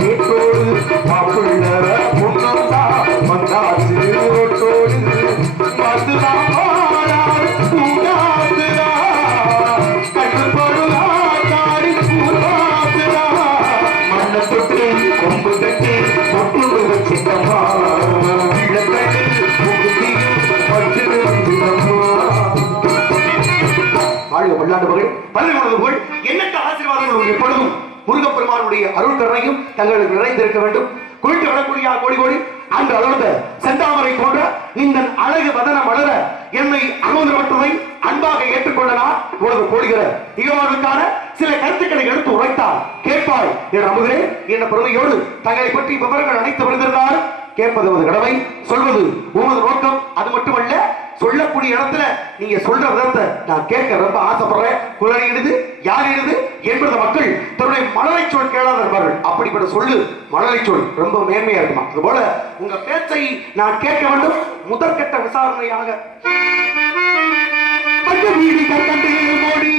வீட்டோடு மாப்பிள்ள பொண்ணா வந்தாச்சு ரோட்டோடு வந்துதான் பாடார் பூராதுரா கட்டுப்படுதா தாடி பூராதுரா மண்ணை தொட்டு கொம்பு கட்டி பொட்டு வச்சுட்டம்மா இழக்கட்டு புகுதியும் பட்டு வந்துட்டம்மா. வாழ்க பல்லாண்டு மகள் பல்லுகிறது போல் எண்ணற்ற ஆசீர்வாதங்கள் எப்பொழுதும் முருகப்பெருமானுடைய அருள் கருணையும் தங்களுக்கு நிறைந்திருக்க வேண்டும். குளித்து வரக்கூடிய கோடி கோடி அன்று அலர்ந்த செந்தாமரை போன்ற இந்த அழகு வதன மலர என்னை அனுமதிப்பட்டதை அன்பாக ஏற்றுக்கொள்ள நான் உனது போடுகிற இகவானுக்கான சில கருத்துக்களை எடுத்து உரைத்தால் கேட்பாய் என் நம்புகிறேன். என்ற பெருமையோடு தங்களை பற்றி விவரங்கள் அனைத்து விழுந்திருந்தால் கேட்பது ஒரு கடமை, சொல்வது உமது நோக்கம். அது மட்டுமல்ல, சொல்லக்கூடிய இடத்துல நீங்க சொல்ற விதத்தை நான் கேட்க ரொம்ப ஆசைப்படுறேன். குரல் எழுது யார் எழுது என்பது மக்கள் தன்னுடைய மலரை சொல் கேளாத இருப்பார்கள். அப்படிப்பட்ட சொல்லு மலரை சொல் ரொம்ப மேன்மையா இருக்குமா. அதுபோல உங்க பேச்சை நான் கேட்க வேண்டும். முதற்கட்ட விசாரணையாக வீடு கண்டு மோடி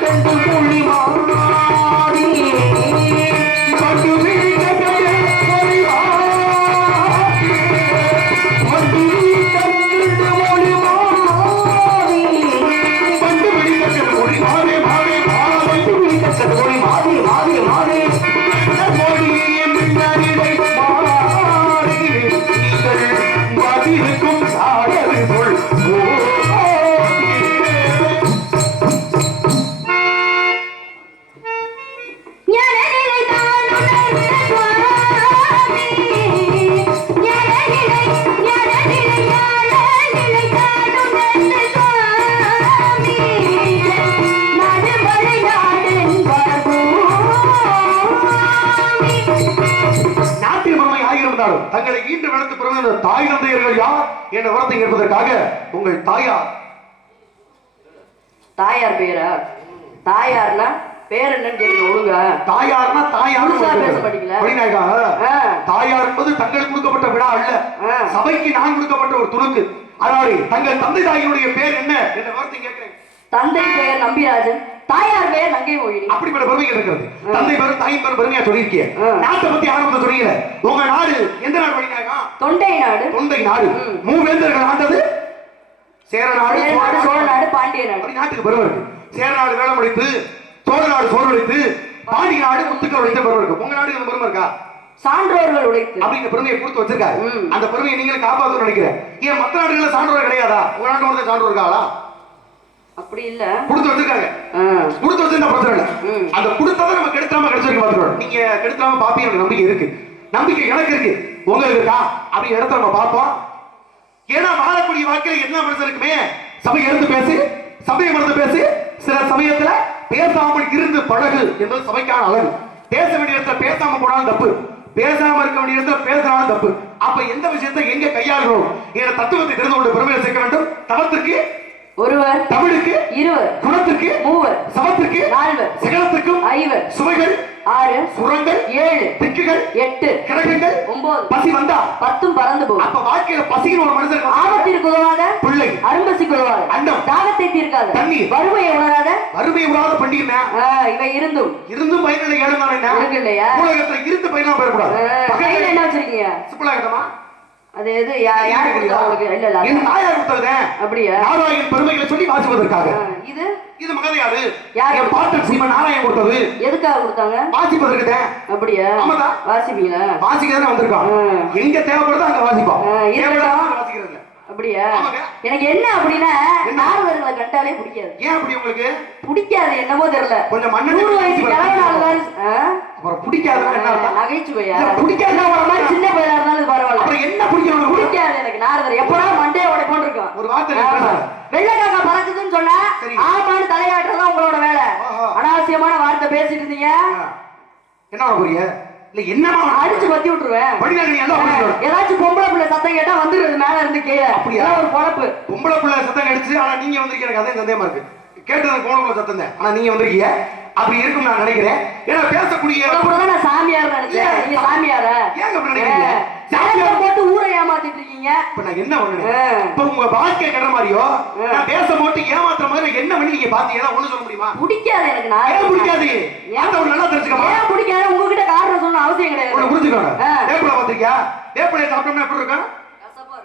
கண்டு மொழி மாறி தங்களை ஈண்டு வளர்த்து பிறந்த தாய் தந்தையர்கள் யார் என்ற வார்த்தை கேட்பதற்காக உங்கள் தாயார் தாயார் பேரா? தாயார்னா பேர் என்னன்னு கேட்க ஒழுங்க. தாயார்னா தாயார் பேச படிக்கல. தாயார் என்பது தங்களுக்கு கொடுக்கப்பட்ட விழா அல்ல, சபைக்கு நான் கொடுக்கப்பட்ட ஒரு துணுக்கு. அதாவது தங்கள் தந்தை தாயினுடைய பேர் என்ன என்ற வார்த்தை கேட்கிறேன். தந்தை பெயர் நம்பிராஜன், தாயார் பெயர் நங்கை மொழி. அப்படிப்பட்ட பெருமைகள் இருக்கிறது. தந்தை பேரும் தாயின் பேரும் பெருமையா சொல்லியிருக்கீங்க. நாட்டை பத்தி ஆரம்பத்தை சொன்னீங்க. உங்க நாடு எந்த நாடு படிக்கிறாங்க? தொண்டை நாடு. தொண்டை நாடு. மூவேந்தர்கள் ஆண்டது சேர நாடு, சோழ நாடு, பாண்டிய நாடு. நாட்டுக்கு பெருமை இருக்கு. சேர நாடு வேலை முடித்து, சோழ நாடு சோறு உடைத்து, பாண்டிய நாடு முத்துக்கள் உடைத்த பெருமை இருக்கு. உங்க நாடு பெருமை இருக்கா? சான்றோர்கள் உடைத்து அப்படிங்கிற பெருமையை கொடுத்து வச்சிருக்காரு. அந்த பெருமையை நீங்களும் காப்பாற்ற நினைக்கிறேன். ஏன் மற்ற நாடுகள்ல சான்றோர் கிடையாதா? உங்க நாட்டு வந்து சான்றோர் இருக்காளா? அப்படி இல்ல, கொடுத்து வச்சிருக்காங்க. கொடுத்து வச்சிருந்தா பிரச்சனை இல்ல. அந்த கொடுத்ததை நம்ம கெடுத்தாம கிடைச்சிருக்க பாத்துறோம். நீங்க கெடுத்தாம பாப்பீங்க, எனக்கு நம்பிக்கை இருக்கு. நம்பிக்கை எனக்கு இருக்கு, உங்களுக்கு இருக்கா? அப்படி இடத்த நம்ம பார்ப்போம். ஏன்னா வாழக்கூடிய வாழ்க்கையில என்ன மனுஷனுக்குமே சபை எடுத்து பேசு, சபையை மறந்து பேசு. சில சமயத்துல பேசாமல் இருந்து பழகு என்பது சபைக்கான அழகு. பேச வேண்டிய இடத்துல பேசாம போனாலும் தப்பு, பேசாம இருக்க வேண்டிய இடத்துல பேசினாலும் தப்பு. அப்ப எந்த விஷயத்தை எங்க கையாளுகிறோம் என்ற தத்துவத்தை தெரிந்து கொண்டு பெருமையை சேர்க்க வேண்டும். தவத்துக்கு ஒருவர், தமிழுக்கு இருவர், குணத்திற்கு மூவர், சமத்திற்கு நால்வர், சகலத்துக்கும் ஐவர், சுவைகள் ஆறு, சுரங்கள் ஏழு, திக்குகள் எட்டு, கிரகங்கள் ஒன்பது, பசி வந்தா 10 பறந்து போகும். அப்ப வாழ்க்கையில பசியின் ஒரு மனுஷன் ஆபத்திற்கு உதவாத பிள்ளை, அரும்பசிக்கு உதவாத அண்டம், தாகத்தை தீர்க்காத தண்ணீர், வறுமையை உணராத பண்டிகை. இவை இருந்தும் பயனில்லை ஏழுதான் என்ன இருக்கு இல்லையா? உலகத்துல இருந்து பயனாக பெறக்கூடாது. பகையில என்ன வச்சிருக்கீங்க? சுப்பலாகட்டமா? அது எது யாரு உங்களுக்கு? இல்ல இல்ல, என் தாயார் கொடுத்தது. அப்படியே நாராயணன் பெருமைகளை சொல்லி வாசிப்பதற்காக. இது இது மகதையாரு யாரு? பாட்டன் சீம நாராயணன் கொடுத்தது. எதுக்காக கொடுத்தாங்க? வாசிப்பதற்கு தான். அப்படியே வாசிப்பீங்களா? வாசிக்க தானே வந்திருக்கோம். எங்க தேவைப்படுதோ அங்க வாசிப்போம். வாசிக்கிறது அப்படியா? எனக்கு என்ன அப்படின்னா நாரதர்களை கண்டாலே பிடிக்காது. ஏன் அப்படி உங்களுக்கு பிடிக்காது? என்னமோ தெரியல. கொஞ்சம் மண்ணூர் வயசு கிளவனாலதான் அப்புறம் பிடிக்காதுன்னா என்ன அர்த்தம்? நகைச்சுவையா? பிடிக்காது மாதிரி சின்ன பையனா இருந்தாலும் பரவாயில்ல. அப்புறம் என்ன பிடிக்கும்? பிடிக்காது எனக்கு நாரதர். எப்படா மண்டே உடைப்போன்னு இருக்கும். ஒரு வார்த்தை வெள்ளைக்காக்கா பறக்குதுன்னு சொன்னா ஆமான்னு தலையாட்டுறதுதான் உங்களோட வேலை. அனாவசியமான வார்த்தை பேசிட்டு இருந்தீங்க. என்ன புரிய இல்ல, என்னமா அடிச்சு பத்தி விட்டுருவேன். ஏதாச்சும் பொம்பளை பிள்ளை சத்தம் கேட்டா வந்துருது மேல இருந்து கீழே. அப்படியா? ஒரு பொழப்பு. பொம்பளை பிள்ளை சத்தம் கிடைச்சு, ஆனா நீங்க வந்திருக்கீங்க. எனக்கு அதே சந்தேகமா இருக்கு. கேட்டது பொம்பளை சத்தம் தான், ஆனா நீங்க வந்திருக்கீங்க. அப்படி இருக்கும் நான் நினைக்கிறேன். ஏன்னா பேசக்கூடிய நான் சாமியார் நினைச்சேன். நீங்க சாமியாரா? ஏங்க அப்படி நினைக்கிறீங்க? போட்டு ஊரை ஏமாத்திட்டு இருக்கீங்க. இப்ப நான் என்ன பண்ணுவேன்? இப்ப உங்க வாழ்க்கை கெடுற மாதிரியோ நான் பேச போட்டு ஏமாத்துற மாதிரி என்ன பண்ணி நீங்க பாத்தீங்கன்னா ஒண்ணு சொல்ல முடியுமா? பிடிக்காது எனக்கு. நான் ஏன் பிடிக்காது? ஏன் ஒரு நல்லா தெரிஞ்சுக்கமா? ஏன் பிடிக்காது? உங்ககிட்ட காரணம் சொன்ன அவசியம் கிடையாது. ஒண்ணு புரிஞ்சுக்கோங்க. வேப்பிலை பாத்திருக்கியா? வேப்பிலை சாப்பிட்டோம்னா எப்படி இருக்கும்?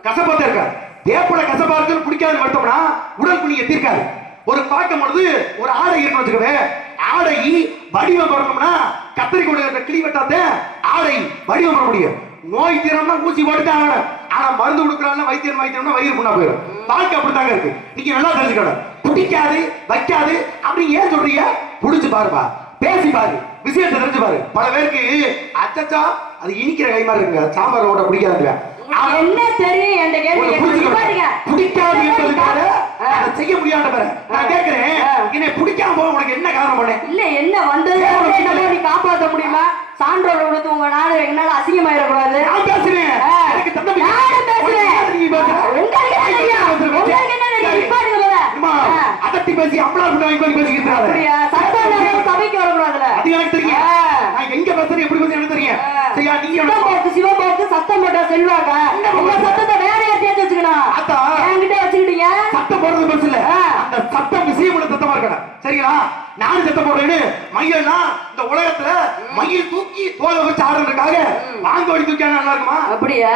கசப்பா தான் இருக்கா? வேப்பிலை கசப்பா இருக்குன்னு பிடிக்காதுன்னு மட்டும்னா உடல் புண்ணிய தீர்க்காது. ஒரு பார்க்கும் பொழுது ஒரு ஆடை இருக்குன்னு வச்சுக்கவே, ஆடை வடிவம் வரணும்னா கத்திரிக்கோடு கிளி வெட்டாத ஆடை வடிவம் வர முடியும். நோய் தீரம்னா ஊசி போட்டுதான் ஆகணும். ஆனா மருந்து கொடுக்குறாங்க வைத்தியம்னா வயிறு புண்ணா போயிடும். வாழ்க்கை அப்படித்தாங்க இருக்கு. நீங்க நல்லா தெரிஞ்சுக்கணும். பிடிக்காது வைக்காது அப்படி ஏன் சொல்றீங்க? புடிச்சு பாருப்பா, பேசி பாரு, விஷயத்தை தெரிஞ்சு பாரு. பல பேருக்கு அச்சச்சா அது இனிக்கிற கை மாதிரி இருக்குங்க, சாம்பார் ஓட பிடிக்காதுங்க. என்ன தெரியும் என்ற கேள்வி பிடிக்காது என்பதுக்காக அதை செய்ய முடியாத நான் கேட்கிறேன். என்னை பிடிக்காம போக உனக்கு என்ன காரணம் பண்ணேன்? இல்ல என்ன வந்தது நீ காப்பாற்ற முடியுமா? சான்றோட கொடுத்து உங்க நாடு என்னால அசிங்கமாயிடக்கூடாது. நான் பேசுறேன். எனக்கு தந்தம் அதட்டி பேசி அம்பளா பேசிக்கிட்டு சபைக்கு வரக்கூடாதுல. அது எனக்கு தெரியும். நான் எங்க பேசுறேன் எப்படி பேசுறேன் எனக்கு தெரியும். சரியா? நீங்க சிவபாக்கு சத்தம் போட்டா செல்வாங்க. உங்க சத்தத்தை வேற யார்ட்டையாச்சும் வச்சுக்கணும். என்கிட்ட வச்சுக்கிட்டீங்க. சத்தம் போடுறது பெருசு இல்ல, அந்த சத்தம் விஷயம் உள்ள சத்தமா இருக்கணும். சரிங்களா? நானும் சத்தம் போடுறேன்னு மயில்னா இந்த உலகத்துல மயில் தூக்கி தோலை வச்சு ஆடுறதுக்காக வாங்க வழி தூக்கி நல்லா இருக்குமா? அப்படியா?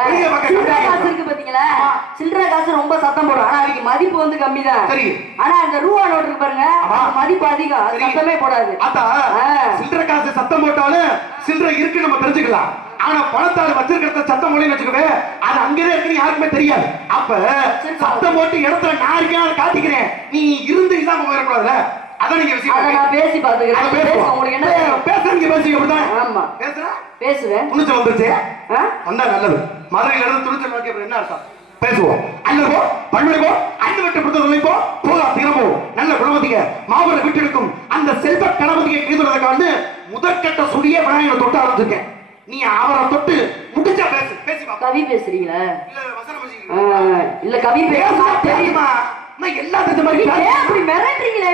சில்லற காசு இருக்கு பாத்தீங்களா? சில்லற காசு ரொம்ப சத்தம் போடும். ஆனா அதுக்கு மதிப்பு வந்து கம்மி தான். சரி. ஆனா அந்த ரூபா நோட்டு இருக்கு பாருங்க, மதிப்பு அதிகம். சத்தமே போடாது. அத்தா சில்லற காசு சத்தம் போட்டாலும் சில்லற இருக்கு நம்ம தெரிஞ்சுக்கலாம். ஆனா பணத்தால வச்சிருக்கிறத சத்தம் மொழின்னு வச்சுக்கவே அது அங்கேயே இருக்குன்னு யாருக்குமே தெரியாது. அப்ப சத்தம் போட்டு இடத்துல நான் இருக்கேன் அதை காட்டிக்கிறேன். நீ இருந்து இல்லாம போயிடக்கூடாதுல. அதான் நீங்க விஷயம். நான் பேசி பாத்துக்கிறேன். உங்களுக்கு என்ன பேசுறீங்க? பேசி அப்படிதான். ஆமா பேசுறேன். பேசுவேன். துணிச்சல் வந்துருச்சு வந்தா நல்லது. மதுரையில இருந்து துணிச்சல் நோக்கி என்ன அர்த்தம்? பேசுவோம். அல்லவோ பண்புடைவோ அண்ணு விட்டு கொடுத்தோ போகா திறமோ நல்ல குணவதிக மாபுரம் விட்டெடுக்கும் அந்த செல்வ கணவதியை கைதுறதுக்காண்டு முதற்கட்ட சுடிய விநாயகரை தொட்டு ஆரம்பிச்சிருக்கேன். நீ அவரை தொட்டு முடிச்சா பேசு. பேசி கவி பேசுறீங்களா? இல்ல வசனம் இல்ல கவி பேசுமா? தெரியுமா? நான் எல்லாத்துக்கும் மாதிரி அப்படி மிரட்டுறீங்களே.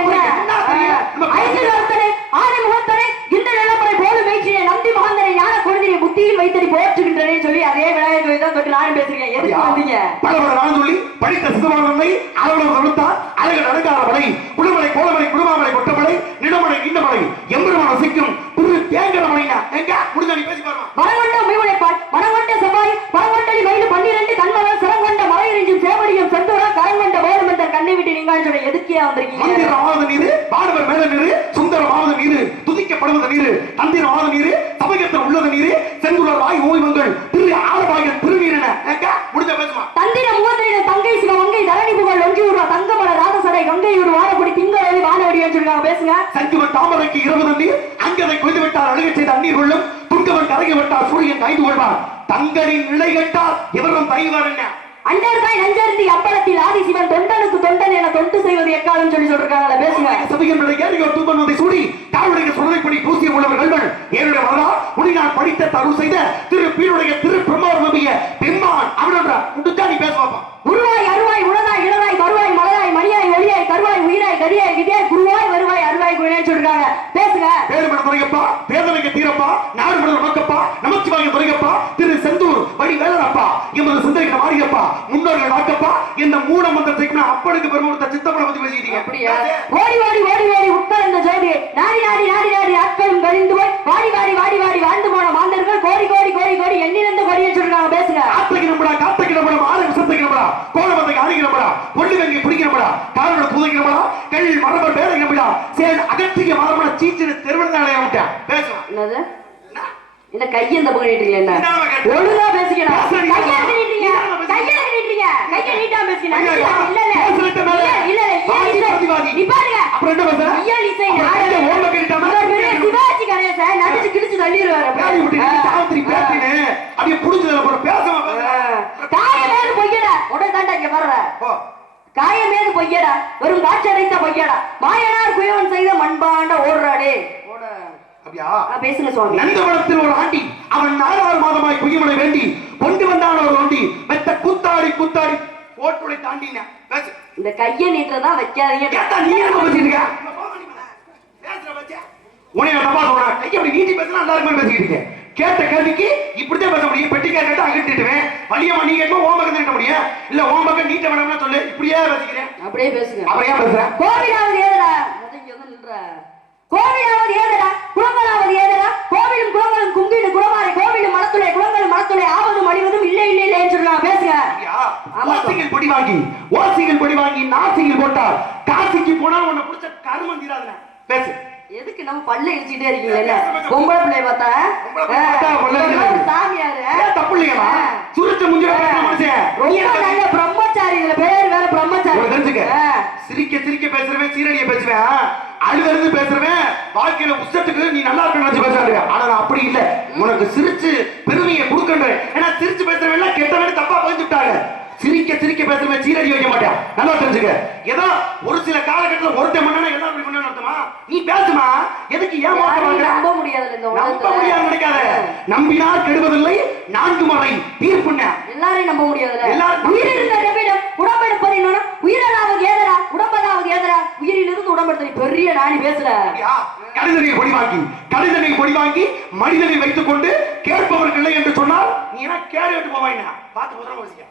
ஐந்து வார்த்தனை ஆறு முகத்தனை இந்த நிலப்பரை போல மேய்ச்சியை நம்பி மகந்தனை ஞான குழந்தையை புத்தியில் வைத்தடி போற்றுகின்றனே சொல்லி அதே விநாயகர் தான் தொட்டு நானும் பேசுறேன். எதுக்கு வந்தீங்க? பலவர நான் சொல்லி படித்த சிசுவானமை அளவுல தொழுத்தா அழகு நடக்காத மலை குடுமலை கோலமலை குடுமாமலை கொட்டமலை நிலமலை நீண்டமலை எம்பெருமான சிக்கும் புது தேங்கர மலைனா எங்க முடிஞ்சா நீ பேசி பாருமா. மனங்கொண்ட உமையுடைப்பாள் மனங்கொண்ட செவ்வாய் மனங்கொண்டலி மயில் 12 கண்மலர் சிறங்கொண்ட மலையறிஞ்சும் சேவடியும் செந்தூரா கரங்கொண்ட போலும் என்ற கண்ணை விட்டு நீங்க சொல்ல எதுக்கே வந்திருக்கீங்க? மந்திரமாவது நீரு பாடவர் மேல நீரு சுந்தரமாவது நீரு துதிக்கப்படுவது நீரு தந்திரமாவது நீரு சமயத்தில் உள்ளது நீரு செந்துளர் வாய் ஓய்வங்கள் திரு ஆலபாயன் திருநீரன எங்க முடிஞ்சா பேசுமா. தந்திர மூவத்தின தங்கை சிவ வங்கை தரணி புகழ் ஒஞ்சி உருவா தங்கமல ராதசடை கங்கை ஒரு வாரப்படி திங்களி வானவடின்னு சொல்லிருக்காங்க. பேசுங்க. சங்குவன் தாமரைக்கு 20 நீர் அங்கதை கொய்து விட்டால் அழுகை செய்த அந்நீர் கொள்ளும் துங்கவன் கரையை விட்டால் சூரியன் கைது கொள்வான் தங்களின் நிலை கட்டால் இவரும் தைவார் என்ன அண்டர்காய் நஞ்சருந்தி அப்பளத்தில் ஆதிசிவன் தொண்டனுக்கு தொண்டன் என தொண்டு செய்வது எக்காலம் சொல்லி சொல்றாங்களே. பேசுங்க. சபையின் ஏறியோ தூபன் வதை சூடி தாவுடைய சுடலைப்படி பூசிய உள்ளவர்கள் என்னுடைய வரலா உனினால் படித்த தருள் செய்த திரு பீருடைய திரு பிரம்மவர் நம்பிய பெம்மான் அவனோட முடிஞ்சா நீ பேசுவாப்பா. உருவாய் அருவாய் உளதாய் இளதாய் வருவாய் மலராய் மணியாய் ஒளியாய் கருவாய் உயிராய் கரியாய் விதியாய் குருவாய் வருவாய் அருவாய் குருவாய் சொல்றாங்க. பேசுங்க. பேருமட துறையப்பா பேதனைக்கு தீரப்பா நாடுமட நோக்கப்பா நமச்சிவாய துறையப்பா திரு செந்தூர் வடி வேலனப்பா எமது சிந்தனைக்கு மாறியப்பா முன்னோர்கள் நாக்கப்பா இந்த மூட மந்திரத்துக்கு அப்பனுக்கு பெருமூர்த்த சித்தப்பட பத்தி பேசிட்டீங்க. அப்படியே ஓடி ஓடி ஓடி ஓடி உட்கார்ந்த ஜோதி நாடி நாடி நாடி நாடி ஆட்களும் கழிந்து போய் வாடி வாடி வாடி வாடி வாழ்ந்து போன மாந்தர்கள் கோடி கோடி கோடி கோடி எண்ணிறந்த கோடியை சொல்றாங்க. பேசுங்க. ஆத்தைக்கு நம்படா காத்தைக்கு நம்படா ஆறு விஷத்துக்கு நம்படா கோலமத்தைக்கு அணுகி நம்படா பொண்ணு வெங்கி பிடிக்க நம்படா காரோட புதைக்கு நம்படா கல் மரபர் பேரை நம்படா சேன் அகத்திய மரபட சீச்சின தெருவந்தாளையா விட்டேன். பேசுவான். என்னது என்ன கையை இந்த பக்கம் நீட்டீங்க? என்ன ஒழுங்கா பேசிக்கணும். கையை நீட்டீங்க கையை நீட்டீங்க கையை நீட்டா பேசினா இல்ல இல்ல இல்ல நீ பாருங்க. அப்புறம் என்ன பேசுற? ஐயல் இசை நாடக ஓம்ப கேட்டாம சிவாஜி கணேசன் நடிச்சு கிழிச்சு தள்ளிடுவாரு. பேசி விட்டு சாவித்திரி பேசினே அப்படியே புடிச்சதுல போற பேசாம காயமேது பொய்யடா உடனே தாண்டா இங்க வர்ற காயமேது பொய்யடா வெறும் காட்சடைத்த பொய்யடா மாயனார் குயவன் செய்த மண்பாண்ட ஓடுறாடே ஓட அப்படியா? பேசுங்க சுவாமி. நந்தவனத்தில் ஒரு ஆண்டி அவன் 4 மாதமாய் குய்யமலை வேண்டி கொண்டு வந்தான் ஒரு ஒண்டி மெத்த குத்தாடி குத்தாடி ஓட்டுடை தாண்டின. பேசு. இந்த கையை நீட்டுறதா வைக்காதீங்க. கேட்டா நீ என்ன பேசிட்டு இருக்க? பேசுற பச்சே உன்னை தப்பா சொல்றேன். கையை அப்படி நீட்டி பேசினா நல்லா இருக்குன்னு பேசிட்டு இருக்கேன். கேட்ட கேள்விக்கு இப்படித்தான் பேச முடியும். பெட்டிக்கார கேட்டா அங்கிட்டு திட்டுவேன், வள்ளியம்மா நீ கேட்கும் ஓம் பக்கம் திட்ட முடியும், இல்ல ஓம் பக்கம் நீட்ட வேணாம்னு சொல்லு. இப்படியே பேசிக்கிறேன். அப்படியே பேசுங்க. அப்புறம் ஏன் பேசுறேன்? கோவிலாவது ஏதடா முதல்ல வந்து நின்ற கோவிலாவது ஏதடா குளங்களாவது ஏதடா கோவிலும் குளங்களும் கும்பிடு குளமாறை கோவிலும் மலத்துளை குளங்களும் மலத்துளை ஆவதும் அழிவதும் இல்லை இல்லை இல்லைன்னு சொல்லலாம். பேசுங்க. ஓசிகள் பொடி வாங்கி ஓசிகள் பொடி வாங்கி நாசிகள் போட்டால் காசிக்கு போனா உன்னை பிடிச்ச கருமம் தீராதுண்ணே. பேசு. எதுக்கு நம்ம பல்ல இடிச்சிட்டே இருக்கீங்க? என்ன பொம்பளை பிள்ளைய பார்த்தா சாமியாரு தப்பு இல்லையா? சுருச்ச முஞ்சிர மனுஷன் ரொம்ப நல்ல பிரம்மச்சாரி. இதுல பேர் வேற பிரம்மச்சாரி. தெரிஞ்சுக்க. சிரிக்க சிரிக்க பேசுறவன் சீரடிய பேசுவேன், அழுது பேசுறவன் வாழ்க்கையில உச்சத்துக்கு நீ நல்லா இருக்க நினைச்சு பேசுறாரு. ஆனா நான் அப்படி இல்ல, உனக்கு சிரிச்சு பெருமையை கொடுக்கன்றேன். ஏன்னா சிரிச்சு பேசுறவன் எல்லாம் கெட்டவன் தப்பா பதிஞ்சு விட்டாங்க. சிரிக்க சிரிக்க பேசுறவன் சீரடி வைக்க மாட்டான். நல்லா தெரிஞ்சுக்க. ஏதோ ஒரு சில காலகட்டத்தில் ஒருத்தன் பண்ணா எல்லாம் அப்படி பண்ணு அர்த்தமா? நீ பேசுமா, எதுக்கு ஏமாத்த நம்ப முடியாது. நம்ப முடியாது நினைக்காத. நம்பினார் கெடுவதில்லை, நான்கு முறை தீர்ப்புண்ண. எல்லாரையும் நம்ப முடியாது. எல்லாரும் உயிரிழந்த நிமிடம் உடம்பெடுப்பது என்னன்னா உயிரலாவது ஏதரா உடம்பதாவது ஏதரா உயிரிலிருந்து உடம்பெடுத்த பெரிய நாணி பேசுற. கடிதனை பொடி வாங்கி கடிதனை பொடி வாங்கி மனிதனை வைத்துக் கொண்டு கேட்பவர்கள் இல்லை என்று சொன்னால் நீ என்ன கேடு விட்டு போவாங்க. பார்த்து முதல்ல வசிக்க.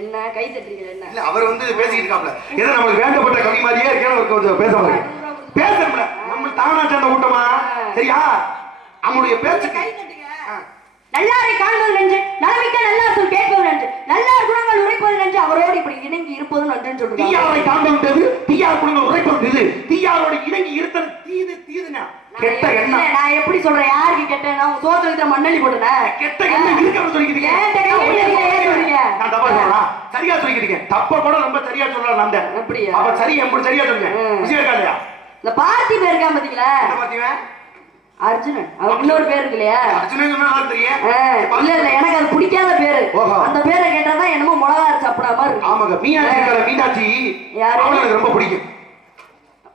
என்ன கை தட்டுறீங்க? என்ன இல்ல அவர் வந்து பேசிக்கிட்டு இருக்காப்ல, ஏதோ நமக்கு வேண்டப்பட்ட கவி மாதிரியே இருக்கேன். கொஞ்சம் பேச பேசல நம்ம தானா சேர்ந்த கூட்டமா? சரியா? அவங்களுடைய பேச்சுக்கு நல்லாரை காண்பது நன்று நலமிக்க நல்லா சொல் கேட்பது நன்று நல்லார் குணங்கள் உரைப்பது நன்று அவரோடு இப்படி இணங்கி இருப்பது நன்றுன்னு சொல்றாங்க. தீயாரை காண்பது தீயார் குணங்கள் உரைப்பது இது, தீயாரோட இணங்கி இருத்தல் தீது தீதுனா கெட்ட எண்ணம். நான் எப்படி சொல்றேன்? யாருக்கு கெட்ட எண்ணம்? சோத்துல இருக்கிற மண்ணலி போடுறேன். கெட்ட எண்ணம் இருக்கவங்க சொல்லிக்கிறீங்க. நான் தப்பா சொல்றேன்? சரியா சொல்லிக்கிறீங்க. தப்ப கூட ரொம்ப சரியா சொல்லலாம். அந்த அப்படியா? அப்ப சரி எப்படி சரியா சொல்லுங்க. விஷயம் இருக்கா இல்லையா? இந்த பார்த்தி பேர் இருக்கா பாத்தீங்களா? பாத்தீங்க அர்ஜுனன். அவருக்கு இன்னொரு பேர் இருக்கு இல்லையா? அர்ஜுனன் சொன்னா தெரியும். இல்ல இல்ல எனக்கு அது பிடிக்காத பேரு. அந்த பேரை கேட்டாதான் என்னமோ மிளகா அரைச்சு சாப்பிடற மாதிரி இருக்கு. ஆமாங்க. மீனாட்சி மீனாட்சி யாரு? அவங்களுக்கு ரொம்ப பிடிக்கும்.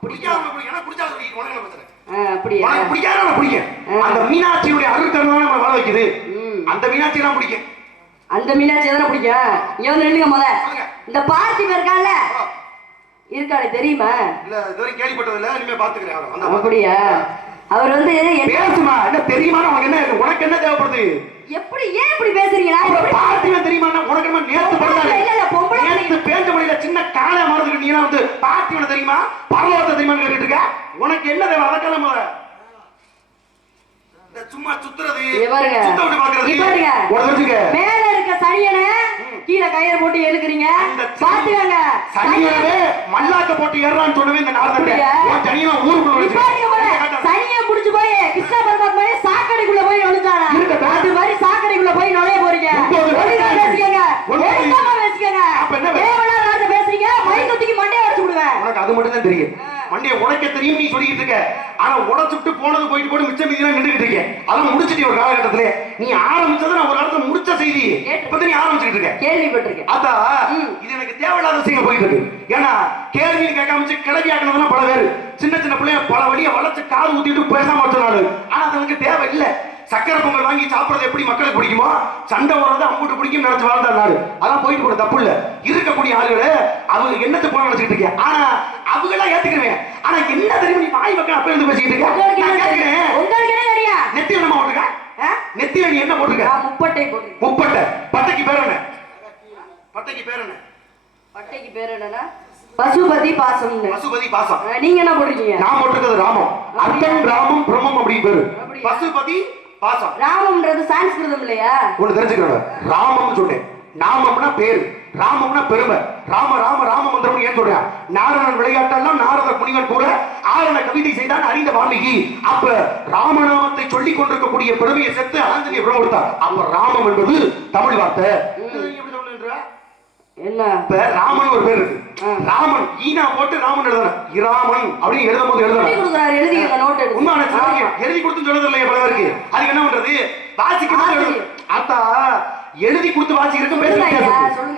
பிடிக்காம எனக்கு பிடிக்காத பிடிக்கும். உனக்கு என்ன பிரச்சனை? அப்படியா? உனக்கு பிடிக்காத நான் பிடிக்கும். அந்த மீனாட்சியுடைய அருட்கருணை நம்ம வாழ வைக்குது. அந்த மீனாட்சி தான் பிடிக்கும். அந்த மீனாட்சி எதனா பிடிக்கும்? இங்க வந்து நில்லுங்க முத. இந்த பார்த்தி பேர் இருக்கான்ல இருக்கானே தெரியுமா? இல்ல இதுவரை கேள்விப்பட்டது இல்ல. இனிமே பாத்துக்கிறேன் அவரை. அப்படியா? அவர் வந்து பேசுமா என்ன தெரியுமா? உனக்கு என்ன உனக்கு என்ன தேவைப்படுது? எப்படி ஏன் இப்படி பேசுறீங்க? பார்த்தினா தெரியுமா? உனக்கு என்ன நேத்து பண்ணாரு? இல்ல இல்ல பொம்பளை நேத்து பேஞ்ச மணில சின்ன காளை மாறதுக்கு நீ வந்து பார்த்திவன தெரியுமா? பரலோகத்தை தெரியுமான்னு கேட்டுட்டு இருக்க. உனக்கு என்ன தேவை? அதக்கெல்லாம் போற சும்மா சுத்துறது சுத்த விட்டு பாக்குறது. மேல இருக்க சனியனை கீழே கயிறு போட்டு எழுக்கிறீங்க. பாத்துக்கங்க. சனியனவே மல்லாக்க போட்டு ஏறான்னு சொன்னவே இந்த நாரதன் சனியனை ஊருக்குள்ள வச்சு சனியை முடிச்சு போய் கிருஷ்ண பரமாத்மாவே சாக்கடைக்குள்ள போய் நுழைஞ்சானா? அது மாதிரி சாக்கடைக்குள்ள போய் நுழைய போறீங்க. பேசிக்கங்க. தேவனா பேசுறீங்க. மைக்கத்துக்கு மண்டையை அடிச்சு விடுவேன். உனக்கு அது மட்டும் தான் தெரியும். மண்டைய உடைக்க தெரியும் நீ சொல்லிட்டு இருக்க. ஆனா உடைச்சுட்டு போனது போயிட்டு போட்டு மிச்சம் மீதி நின்றுட்டு இருக்கேன். அதான் முடிச்சுட்டு ஒரு காலகட்டத்திலே நீ ஆரம்பிச்சது நான் ஒரு இடத்துல முடிச்ச செய்தி இப்ப நீ ஆரம்பிச்சுட்டு இருக்க. கேள்விப்பட்டிருக்கேன். அதான் இது எனக்கு தேவையில்லாத விஷயம் போயிட்டு இருக்கு. ஏன்னா கேள்வி கேட்காம கிளவி ஆக்கணும்னா பல பேர் சின்ன சின்ன பிள்ளைய பல வழியை வளர்த்து காது ஊத்திட்டு பேசாம வச்சனால. ஆனா அது எனக்கு தேவை இல்லை. சக்கரை பொங்கல் வாங்கி சாப்பிடுறது எப்படி மக்களுக்கு பிடிக்குமோ சண்டை வர்றது அம்பூட்டு பிடிக்கும் நினைச்சு வாழ்ந்தாரு. அதான் போயிட்டு போட தப்பு இல்ல. இருக்கக்கூடிய ஆளுகளை அவங்க என்னத்தை போன நினைச்சிட்டு இருக்கேன். ஆனா அவங்க எல்லாம் ஏத்துக்கிறேன். ஆனா என்ன தெரியும் நீ வாய் பக்கம் அப்ப இருந்து பேசிட்டு இருக்க. உங்களுக்கு என்ன தெரியும்? நெத்தியில என்ன போட்டுருக்க? நெத்தியில நீ என்ன போட்டுருக்க? முப்பட்டை போட்டு. முப்பட்டை. பட்டைக்கு பேர் என்ன? பட்டைக்கு பேர் என்ன? பட்டைக்கு பேர் என்னன்னா பசுபதி பாசம். பசுபதி பாசம். நீங்க என்ன போட்டுருக்கீங்க? நான் போட்டுக்கிறது ராமம். அர்த்தம் ராமம் பிரம்மம் அப்படின்னு பேரு. பசுபதி பாசம். ராமம்ன்றது சான்ஸ்கிருதம் இல்லையா? ஒண்ணு தெரிஞ்சுக்கணும். ராமம் சொன்னேன். நாமம்னா பேரு, ராமம்னா பெருமை. ராம ராம ராம மந்திரம் ஏன் சொல்றேன்? நாரணன் விளையாட்டெல்லாம் நாரத முனிவன் கூட ஆரண கவிதை செய்தான் அறிந்த வால்மீகி. அப்ப ராமநாமத்தை சொல்லிக் கொண்டிருக்கக்கூடிய பெருமையை செத்து ஆஞ்சநேய பிரம்ம கொடுத்தார். அப்ப ராமம் என்பது தமிழ் வார்த்தை. என்ன இப்ப ராமன் ஒரு பேர் இருக்கு. ராமன் ஈனா போட்டு ராமன் எழுதணும். இராமன் அப்படின்னு எழுதும் போது எழுதணும். எழுதி கொடுத்து சொல்றது இல்லையா பல பேருக்கு? அதுக்கு என்ன பண்றது? வாசிக்க அத்தா எழுதி கொடுத்து வாசிக்கிறதுக்கு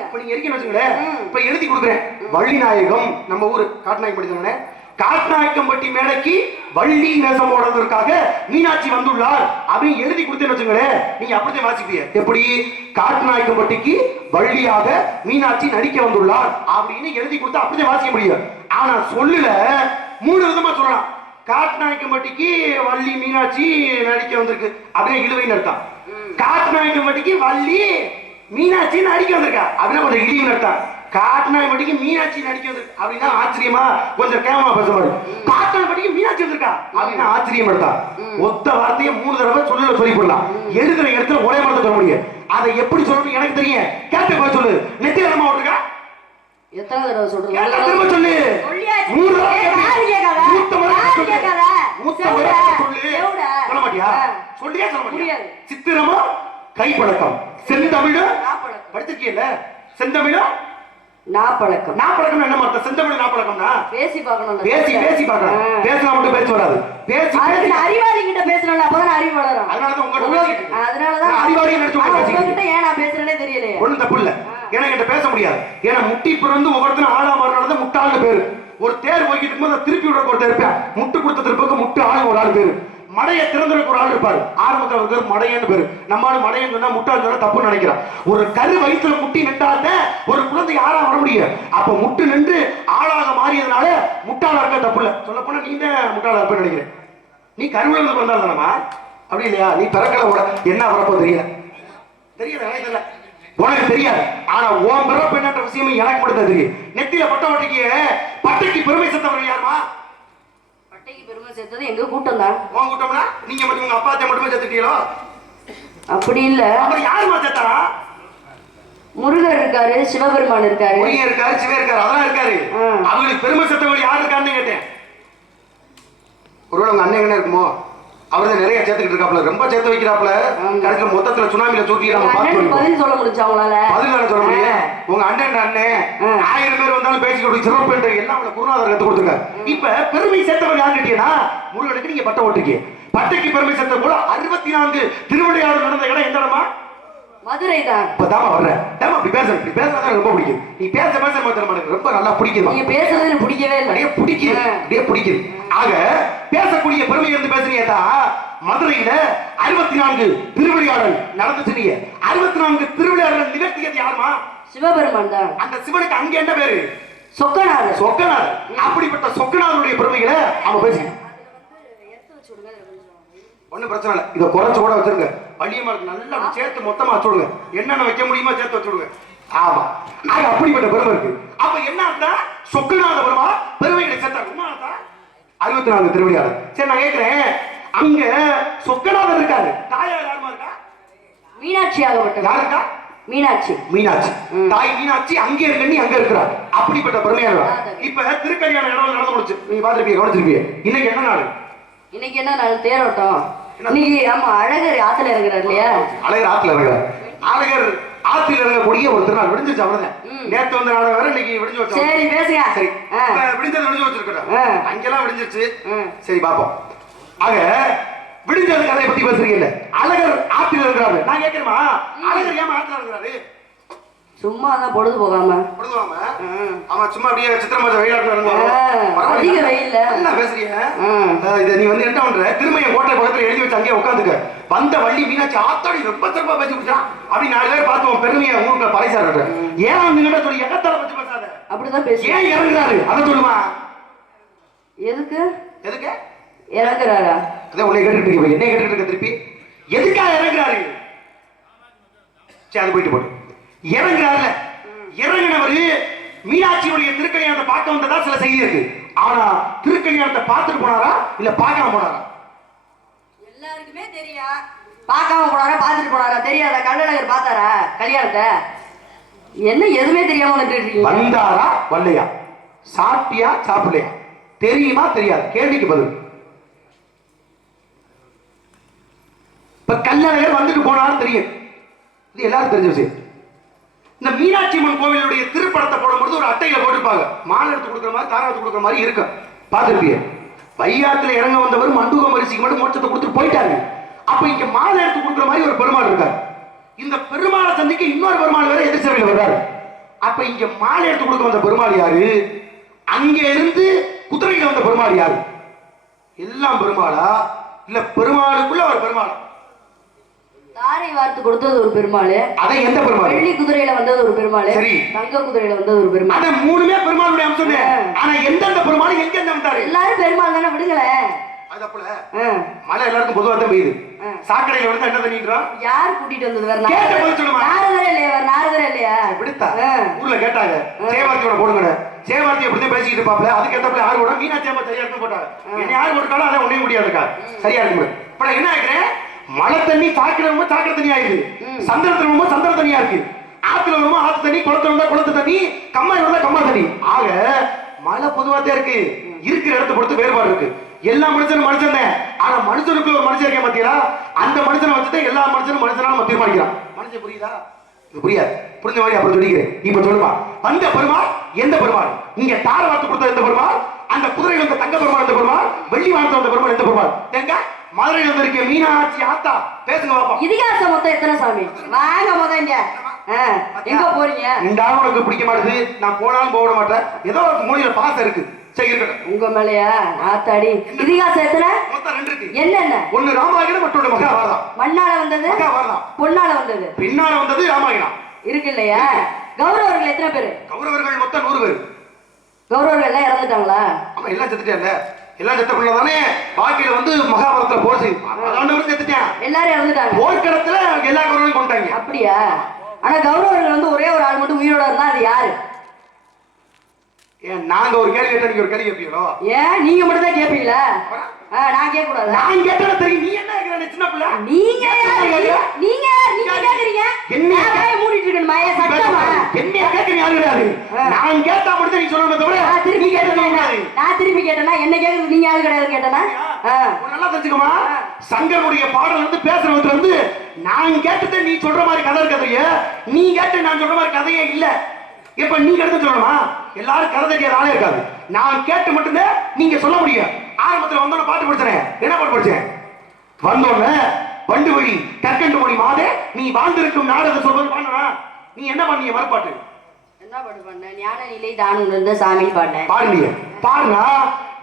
இப்ப நீங்க இருக்கீங்கன்னு வச்சுங்களேன். இப்ப எழுதி கொடுக்குறேன். வள்ளிநாயகம் நம்ம ஊரு காட்டுநாயகம் படித்தானே. காட்டுநாயக்கம்பட்டி மேடைக்கு வள்ளி நேசம் ஓடுவதற்காக மீனாட்சி வந்துள்ளார் அப்படின்னு எழுதி கொடுத்தேன்னு வச்சுங்களேன். நீங்க அப்படித்தான் வாசிப்பீங்க. எப்படி? காட்டுநாயக்கம்பட்டிக்கு வள்ளியாக மீனாட்சி நடிக்க வந்துள்ளார் அப்படின்னு எழுதி கொடுத்தா அப்படித்தான் வாசிக்க முடியும். ஆனா சொல்லுல மூணு விதமா சொல்லலாம். காட்டுநாயக்கம்பட்டிக்கு வள்ளி மீனாட்சி நடிக்க வந்திருக்கு அப்படியே இழுவைன்னு அர்த்தம். காட்டுநாயக்கம்பட்டிக்கு வள்ளி மீனாட்சி நடிக்க வந்திருக்கா அப்படின்னா கொஞ்சம் இழிவுன்னு அர்த்தம். காட்டுநாயக்கம்பட்டிக்கு மீனாட்சி நடிக்க வந்திருக்கு அப்படின்னா ஆச்சரியமா கொஞ்சம் கேமரா பேசுவாரு. காட்டுநாயக்கம்பட்டிக்கு மீனாட்சி வந்திருக்கா அப்படின்னா ஆச்சரியம் எடுத்தான். ஒத்த வார்த்தையை 3 தடவை சொல்லி போடலாம். எழுதுற இடத்துல ஒரே மாதிரி சொல்ல முடியும். அதை எப்படி சொல்லணும் எனக்கு தெரியும். கேட்ட சொல்லு. நெத்தியில நம்ம இருக்கா எத்தனை தடவை சொல்றது? திரும்ப சொல்லு. 3 தடவை சொல்ல மாட்டியா? சொல்லியா சொல்ல மாட்டியா? சித்திரமா கைப்பழக்கம், செந்தமிழும் படிச்சிருக்கீல்ல? செந்தமிழும் நாப்பழக்கம். நாப்பழக்கம் என்ன அர்த்தம்? செந்தமிழ் நாப்பழக்கம்னா பேசி பார்க்கணும். பேசி பார்க்கணும். பேசினா மட்டும் பேச்சு வராது. பேசி அறிவாளி கிட்ட பேசணும். அப்பதான் அறிவு வளரும். அதனாலதான் உங்ககிட்ட அதனாலதான் அறிவாளி நினைச்சு உங்ககிட்ட ஏன் நான் பேசுறேனே தெரியலையே. ஒண்ணும் தப்பு இல்ல. ஏன்னா என்கிட்ட பேச முடியாது. ஏன்னா முட்டி பிறந்து ஒவ்வொருத்தரும் ஆளா மாறினால முட்டாள்னு பேரு. ஒரு தேர் போய்கிட்டு இருக்கும்போது திருப்பி விட ஒருத்தர் இருப்பேன். முட்டு கொடுத்த திருப்பக்கு முட்டு ஆளு ஒரு ஆள் பேரு. மடைய திறந்ததுக்கு ஒரு ஆள் இருப்பாரு. ஆரம்பத்தில் ஒரு பேர் மடையன்னு பேரு. நம்மளால மடையன்னு சொன்னா முட்டாள் சொன்னா தப்புன்னு நினைக்கிறான். ஒரு கரு வயிற்றுல முட்டி நின்றாத ஒரு குழந்தை யாரா வர முடியும். அப்ப முட்டு நின்று ஆளாக மாறியதுனால முட்டாளா இருக்க தப்பு இல்ல. சொல்ல போனா நீ தான் முட்டாளா இருப்பேன்னு நினைக்கிறேன். நீ கருவில இருந்து வந்தால் தானமா அப்படி இல்லையா? நீ பிறக்கல என்ன வரப்போ தெரியல தெரியல உனக்கு தெரியாது. ஆனா ஓம் பிறப்பு என்னன்ற விஷயமும் எனக்கு மட்டும் தெரியும். நெத்தியில பட்டைக்கு பெருமை சேர்த்தவர்கள் யாருமா? பட்டைக்கு பெருமை சேர்த்தது எங்க கூட்டம் தான். உன் கூட்டம்னா நீங்க மட்டும் உங்க அப்பாத்தை மட்டுமே சேர்த்துட்டீங்களோ? அப்படி இல்ல. அப்புறம் யாருமா சேர்த்தாரா? முருகர் இருக்காரு, சிவபெருமான் இருக்காரு. முருகன் இருக்காரு, சிவன் இருக்காரு, அதெல்லாம் இருக்காரு. அவங்களுக்கு பெருமை சேர்த்தவர்கள் யாரு இருக்காருன்னு கேட்டேன். ஒருவேளை உங்க அண்ணன் என்ன இருக்குமோ? அவர்தான் நிறைய சேர்த்துக்கிட்டு இருக்காப்ல, ரொம்ப சேர்த்து வைக்கிறாப்ல. கடைசியில மொத்தத்துல சுனாமில தூக்கி நம்ம பார்த்து பதில் சொல்ல முடிஞ்சா அவங்களால? பதில் சொல்ல முடியும். உங்க அண்ணன் 1000 பேர் வந்தாலும் பேசிக்கிட்டு சிறப்பு என்று எல்லாம் அவளை குருநாதர் கத்து கொடுத்துருக்காரு. இப்ப பெருமை சேர்த்தவர் யாருன்னு கேட்டீங்கன்னா முருகனுக்கு நீங்க பட்டை ஓட்டிருக்கீங்க. பட்டைக்கு பெருமை சேர்த்த போல 64 திருவிளையாடல் நடந்த இடம் எந்த இடமா? மதுரை தான். இப்பதாமா வர்றேன். அப்படி பேசுறதா ரொம்ப பிடிக்கும். நீ பேச எனக்கு ரொம்ப நல்லா பிடிக்கும். நீங்க பேசுறது எனக்கு பிடிக்கவே இல்லை. அப்படியே பிடிக்குது. ஆக பேசக்கூடிய பெருமை இருந்து பேசுறீங்கடா. மதுரையில 64 திருவிளையாடல் நடந்துச்சு. 64 திருவிளையாடல் நிகழ்த்தியது யாருமா? சிவபெருமான் தான். அந்த சிவனுக்கு அங்க என்ன பேரு? சொக்கநாதர். அப்படிப்பட்ட சொக்கநாதருடைய பெருமைகளை அவன் பேசி ஒன்னும் பிரச்சனை இல்லை. இதை குறைச்சு கூட வச்சிருங்க. வள்ளியம்மாளுக்கு நல்லா சேர்த்து மொத்தமா வச்சுடுங்க. என்னென்ன வைக்க முடியுமா சேர்த்து வச்சுடுங்க. ஆமா, அப்படிப்பட்ட பெருமை இருக்கு. அப்ப என்ன சொக்கநாத பெருமா பெருமைகளை சேர்த்தா 64 திருவிளையாடல். சரி, நான் கேட்கிறேன், அங்க சொக்கநாதர் இருக்காரு, தாயார் யாருமா இருக்கா? மீனாட்சி ஆகப்பட்ட. யாரு இருக்கா? மீனாட்சி. தாய் மீனாட்சி அங்கே இருக்க, நீ அங்க இருக்கிறார். அப்படிப்பட்ட பெருமையான இப்ப திருக்கல்யாண இடம் நடந்து முடிச்சு. நீங்க பாத்துருப்பீங்க, கவனிச்சிருப்பீங்க. இன்னைக்கு என்ன நாள்? இன்னைக்கு என்ன நாள்? தேரோட்டம். இன்னைக்கு ஆமா அழகர் ஆத்துல இறங்குறாரு இல்லையா? அழகர் ஆத்துல இறங்குறாரு. அழகர் ஆத்துல இறங்கக்கூடிய ஒரு திருநாள் விடிஞ்சிருச்சு. அவ்வளவுதான். நேத்து வந்த நாள் வேற, இன்னைக்கு விடிஞ்சு வச்சோம். சரி பேசுங்க. சரி, விடிஞ்சது விடிஞ்சு வச்சிருக்கோம். அங்கெல்லாம் விடிஞ்சிருச்சு. சரி பாப்போம். ஆக விடிஞ்சது கதையை பத்தி பேசுறீங்கல்ல, அழகர் ஆத்துல இறங்குறாரு. நான் கேட்கிறேமா, அழகர் ஏமா ஆத்துல இறங்குறாரு? சும்மா தான் பொழுது போகாம. ஆமா, சும்மா அப்படியே சித்திரமாச வெயிலாட்டு அதிக வெயில்ல என்ன பேசுறீங்க? இத நீ வந்து என்ன பண்ற? திருமையை கோட்டை பக்கத்துல எழுதி வச்சு அங்கேயே உட்காந்துக்க. வந்த வள்ளி மீனாட்சி ஆத்தாடி ரொம்ப சிறப்பா பேசி கொடுத்தான். அப்படி 4 பேர் பார்த்தோம். பெருமையை ஊருக்குள்ள பறைசாரு. ஏன் வந்து சொல்லி எகத்தால வச்சு பேசாத. அப்படிதான் பேசு. ஏன் இறங்குறாரு அதை சொல்லுமா? எதுக்கு எதுக்கு இறங்குறாரா? அதான் உன்னை கேட்டுட்டு இருக்க. என்ன கேட்டுட்டு இருக்க திருப்பி? எதுக்கா இறங்குறாரு? சரி, அது போயிட்டு போட்டு இறங்குறாருல. இறங்கினவரு மீனாட்சியுடைய திருக்கல்யாணத்தை பார்க்க வந்ததா சில செய்தி இருக்கு. ஆனா திருக்கல்யாணத்தை பார்த்துட்டு போனாரா இல்ல பார்க்காம போனாரா? எல்லாருக்குமே தெரியும். பார்க்காம போனாரா பார்த்துட்டு போனாரா தெரியாதா? கள்ளழகர் பார்த்தாரா கல்யாணத்தை? என்ன எதுவுமே தெரியாம வந்துட்டு வந்தாரா வரலையா? சாப்பிட்டியா சாப்பிடலையா? தெரியுமா தெரியாது? கேள்விக்கு பதில். இப்ப கள்ளழகர் வந்துட்டு போனாலும் தெரியும். இது எல்லாரும் தெரிஞ்ச விஷயம். இந்த மீனாட்சி அம்மன் கோவிலுடைய திருப்படத்தை போடும்போது ஒரு அட்டையில போட்டிருப்பாங்க. மாலை எடுத்து கொடுக்குற மாதிரி, தாரம் எடுத்து கொடுக்குற மாதிரி இருக்கும். பார்த்துருப்பீங்க. வையாத்துல இறங்க வந்தவர் மண்டூகம் அரிசிக்கு மட்டும் மோட்சத்தை கொடுத்துட்டு போயிட்டாரு. அப்ப இங்க மாலை எடுத்து கொடுக்குற மாதிரி ஒரு பெருமாள் இருக்காரு. இந்த பெருமாளை சந்திக்க இன்னொரு பெருமாள் வேற எதிர்சபையில் வர்றாரு. அப்ப இங்க மாலை எடுத்து கொடுக்க வந்த பெருமாள் யாரு? அங்க இருந்து குதிரையில வந்த பெருமாள் யாரு? எல்லாம் பெருமாளா இல்ல பெருமாளுக்குள்ள ஒரு பெருமாளா? தாரை வார்த்து கொடுத்தது ஒரு பெருமாள். அதை எந்த பெருமாள்? வெள்ளி குதிரையில வந்தது ஒரு பெருமாள். சரி. தங்க குதிரையில வந்தது ஒரு பெருமாள். அத மூணுமே பெருமாளுடைய அம்சம். ஆனா எந்தெந்த பெருமாள் எங்க வந்தாரு? எல்லாரும் பெருமாள் தானே விடுங்களேன். அது அப்பல மழை எல்லாருக்கும் பொதுவா தான் பெய்யுது. சாக்கடையில வந்து என்ன தண்ணின்றோம்? யார் கூட்டிட்டு வந்தது? வேற கேட்ட போய் சொல்லுமா. நாரதரே இல்லையா? வேற நாரதரே இல்லையா? விடுத்தா ஊர்ல கேட்டாங்க. சேவார்த்தியோட போடுங்க. சேவார்த்தி எப்படி பேசிக்கிட்டு இருப்பாப்ல. அதுக்கு ஏத்தப்பல யார் கூட மீனாட்சி அம்மா சரியா இருக்கு போட்டாங்க. என்ன யார் போட்டாலும் அதை ஒண்ணே முடியாதுக்கா. சரியா இருக்கு. இப்ப என்ன ஆகுறேன்? மழை தண்ணி சாக்கடை சாக்கடை தண்ணி ஆயிடுது. சந்திரத்துல ரொம்ப சந்திர தண்ணியா இருக்கு. ஆத்துல வருமா ஆத்து தண்ணி, குளத்துல வந்தா குளத்து தண்ணி, கம்மாய் வந்தா கம்மா தண்ணி. ஆக மழை பொதுவாத்தே இருக்கு. இருக்கிற இடத்தை பொறுத்து வேறுபாடு இருக்கு. எல்லா மனுஷனும் மனுஷன் தான். ஆனா மனுஷனுக்கு ஒரு மனுஷன் இருக்க மாட்டீங்களா? அந்த மனுஷனை வச்சுட்டு எல்லா மனுஷனும் மனுஷனா நம்ம தீர்மானிக்கிறான். மனுஷன் புரியுதா? இது புரியாது. புரிஞ்ச மாதிரி அப்புறம் சொல்லிக்கிறேன். இப்ப சொல்லுமா அந்த பெருமாள் எந்த பெருமாள்? இங்க தார வார்த்து கொடுத்த எந்த பெருமாள்? அந்த குதிரை வந்த தங்க பெருமாள் எந்த பெருமாள்? வெள்ளி வார்த்து வந்த பெருமாள் எந்த பெருமாள்? எங்க மதுரையில் வந்திருக்க மீனாட்சி ஆத்தா பேசுங்க பாப்போம். இதிகாசம் மொத்தம் எத்தனை சாமி? வாங்க மொத்தம் இங்க. எங்க போறீங்க? இந்த ஆள் உனக்கு பிடிக்க மாட்டேது. நான் போனாலும் போட மாட்டேன். ஏதோ மூலையில பாசம் இருக்கு. சரி இருக்கட்டும். உங்க மேலையா ஆத்தாடி. இதிகாசம் எத்தனை? மொத்தம் 2 இருக்கு. என்னென்ன? ஒன்னு ராமாயணம், மற்றொன்று மகாபாரதம். மண்ணால வந்தது மகாபாரதம், பொன்னால வந்தது பின்னால வந்தது ராமாயணம். இருக்கு இல்லையா? கௌரவர்கள் எத்தனை பேரு? கௌரவர்கள் மொத்தம் 100 பேர். கௌரவர்கள் எல்லாம் இறந்துட்டாங்களா? ஆமா, எல்லாம் செத்துட்டாங்க. எல்லாம் செத்த பிள்ளை தானே பாக்கியில வந்து மகாபாரதத்துல போர் செய்யும். செத்துட்டான். எல்லாரும் இறந்துட்டாங்க. போர்க்களத்துல எல்லா கௌரவர்களும் கொண்டாங்க. அப்படியா? ஆனா கௌரவர்கள் வந்து ஒரே ஒரு ஆள் மட்டும் உயிரோட இருந்தா அது யாரு? நாங்க ஒரு கேள்வி கேட்டா நீங்க ஒரு கேள்வி கேட்பீங்களோ? ஏன் நீங்க மட்டும் தான் கேட்பீங்களா? நான் கேட்க கூடாது. நான் கேட்டா தெரியும். நீ என்ன கேக்குற? சின்ன பிள்ளை. நீங்க நீங்க நீங்க கேக்குறீங்க. என்ன வாயை மூடிட்டு இருக்கணும் மாயே சத்தமா. என்ன கேக்குறீங்க? யாரு கிடையாது. நான் கேட்டா மட்டும் நீ சொல்லணும் தவிர நான் திருப்பி கேட்டேனா? நான் திருப்பி கேட்டேனா என்ன கேக்குறது? நீங்க யாரு கிடையாது கேட்டேனா? நல்லா தெரிஞ்சுக்கமா. சங்கருடைய பாடல் வந்து பேசுறது வந்து நான் கேட்டதை நீ சொல்ற மாதிரி கதை இருக்காதே. நீ கேட்ட நான் சொல்ற மாதிரி கதையே இல்ல. இப்ப நீங்க எடுத்து சொல்லணுமா? எல்லாரும் கதை தெரியாத ஆளே இருக்காது. நான் கேட்டு மட்டும்தான் நீங்க சொல்ல முடியும். ஆரம்பத்தில் வந்தோட பாட்டு படிச்சேன். என்ன பாட்டு படிச்சேன்? வந்தோடனே வண்டு வழி கற்கண்டு மொழி மாதே நீ வாழ்ந்திருக்கும் நாடகம் சொல்வது பாடுனா நீ என்ன பண்ணீங்க? மறுபாட்டு என்ன பாட்டு பண்ண? ஞான நிலை தான் உணர்ந்த சாமி பாடினேன். பாடுனீங்க. பாடுனா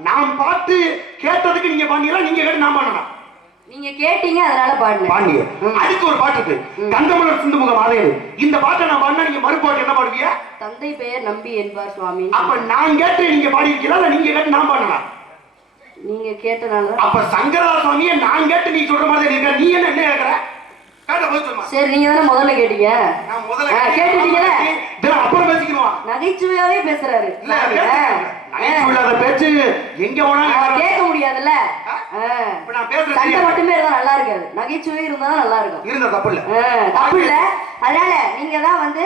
நான் பாட்டு கேட்டதுக்கு நீங்க பாடுனீங்களா? நீங்க கேட்டு நான் பாடுனா? நீங்க கேட்டீங்க அதனால பாடுனேன். பாடுனீங்க. அதுக்கு ஒரு பாட்டு இருக்கு. கந்தமலர் சிந்துமுக மாதேவி. இந்த பாட்டை நான் பாடுனா நீங்க மறுபாட்டு என்ன பாடுவீங்க? தந்தை பெயர் நம்பி என்பார் சுவாமி. அப்ப நான் கேட்டு நீங்க பாடிருக்கீங்களா இல்ல நீங்க கேட்டு நான் பாடுனா? நீங்க கேட்டனால. அப்ப சங்கரா சுவாமியை நான் கேட்டு நீ சொல்ற மாதிரி இருக்க. நீ என்ன என்ன கேக்குற? கேட்ட போய் சொல்லுமா. சரி, நீங்க தான முதல்ல கேட்டீங்க. நான் முதல்ல கேட்டீங்களா? இதெல்லாம் அப்புறம் பேசிக்குவோம். நகைச்சுவையாவே பேசுறாரு. இல்ல நகைச்சுவையாத பேச்சு எங்க போனாலும் கேட்க முடியாதுல்ல. இப்ப நான் பேசுறது சண்டை மட்டுமே இருந்தா நல்லா இருக்காது. நகைச்சுவை இருந்தா நல்லா இருக்கும். இருந்தா தப்பு இல்ல. தப்பு இல்ல. அதனால நீங்க தான் வந்து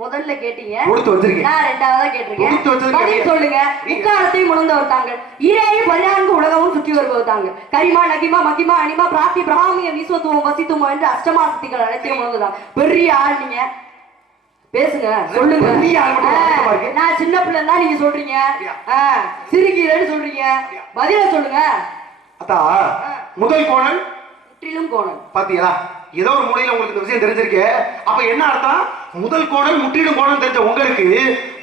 முதல்ல கேட்டீங்க. கொடுத்து வச்சிருக்கீங்க. நான் ரெண்டாவதா கேட்டிருக்கேன். கொடுத்து வச்சிருக்கீங்க. பதில் சொல்லுங்க. முக்காலத்தையும் உணர்ந்தவர் தாங்கள். 14 உலகமும் சுற்றி வருபவர் தாங்கள். கரிமா நகிமா மகிமா அனிமா பிராப்தி பிரகாமியம் ஈஸ்வத்துவம் வசித்துவம் என்று அஷ்டமா சக்திகள் அனைத்தையும் உணர்ந்துதான். பெரிய ஆள் நீங்க. பேசுங்க, சொல்லுங்க. நான் சின்ன பிள்ளை தான் நீங்க சொல்றீங்க. சிறுகீரன்னு சொல்றீங்க. பதில சொல்லுங்க. அத்தா முதல் கோணல் முற்றிலும் கோணல். பாத்தீங்களா? ஏதோ ஒரு மூலையில உங்களுக்கு இந்த விஷயம் தெரிஞ்சிருக்கு. அப்ப என்ன அர்த்தம்? முதல் கோணல் முற்றிலும் கோணல் தெரிஞ்ச உங்களுக்கு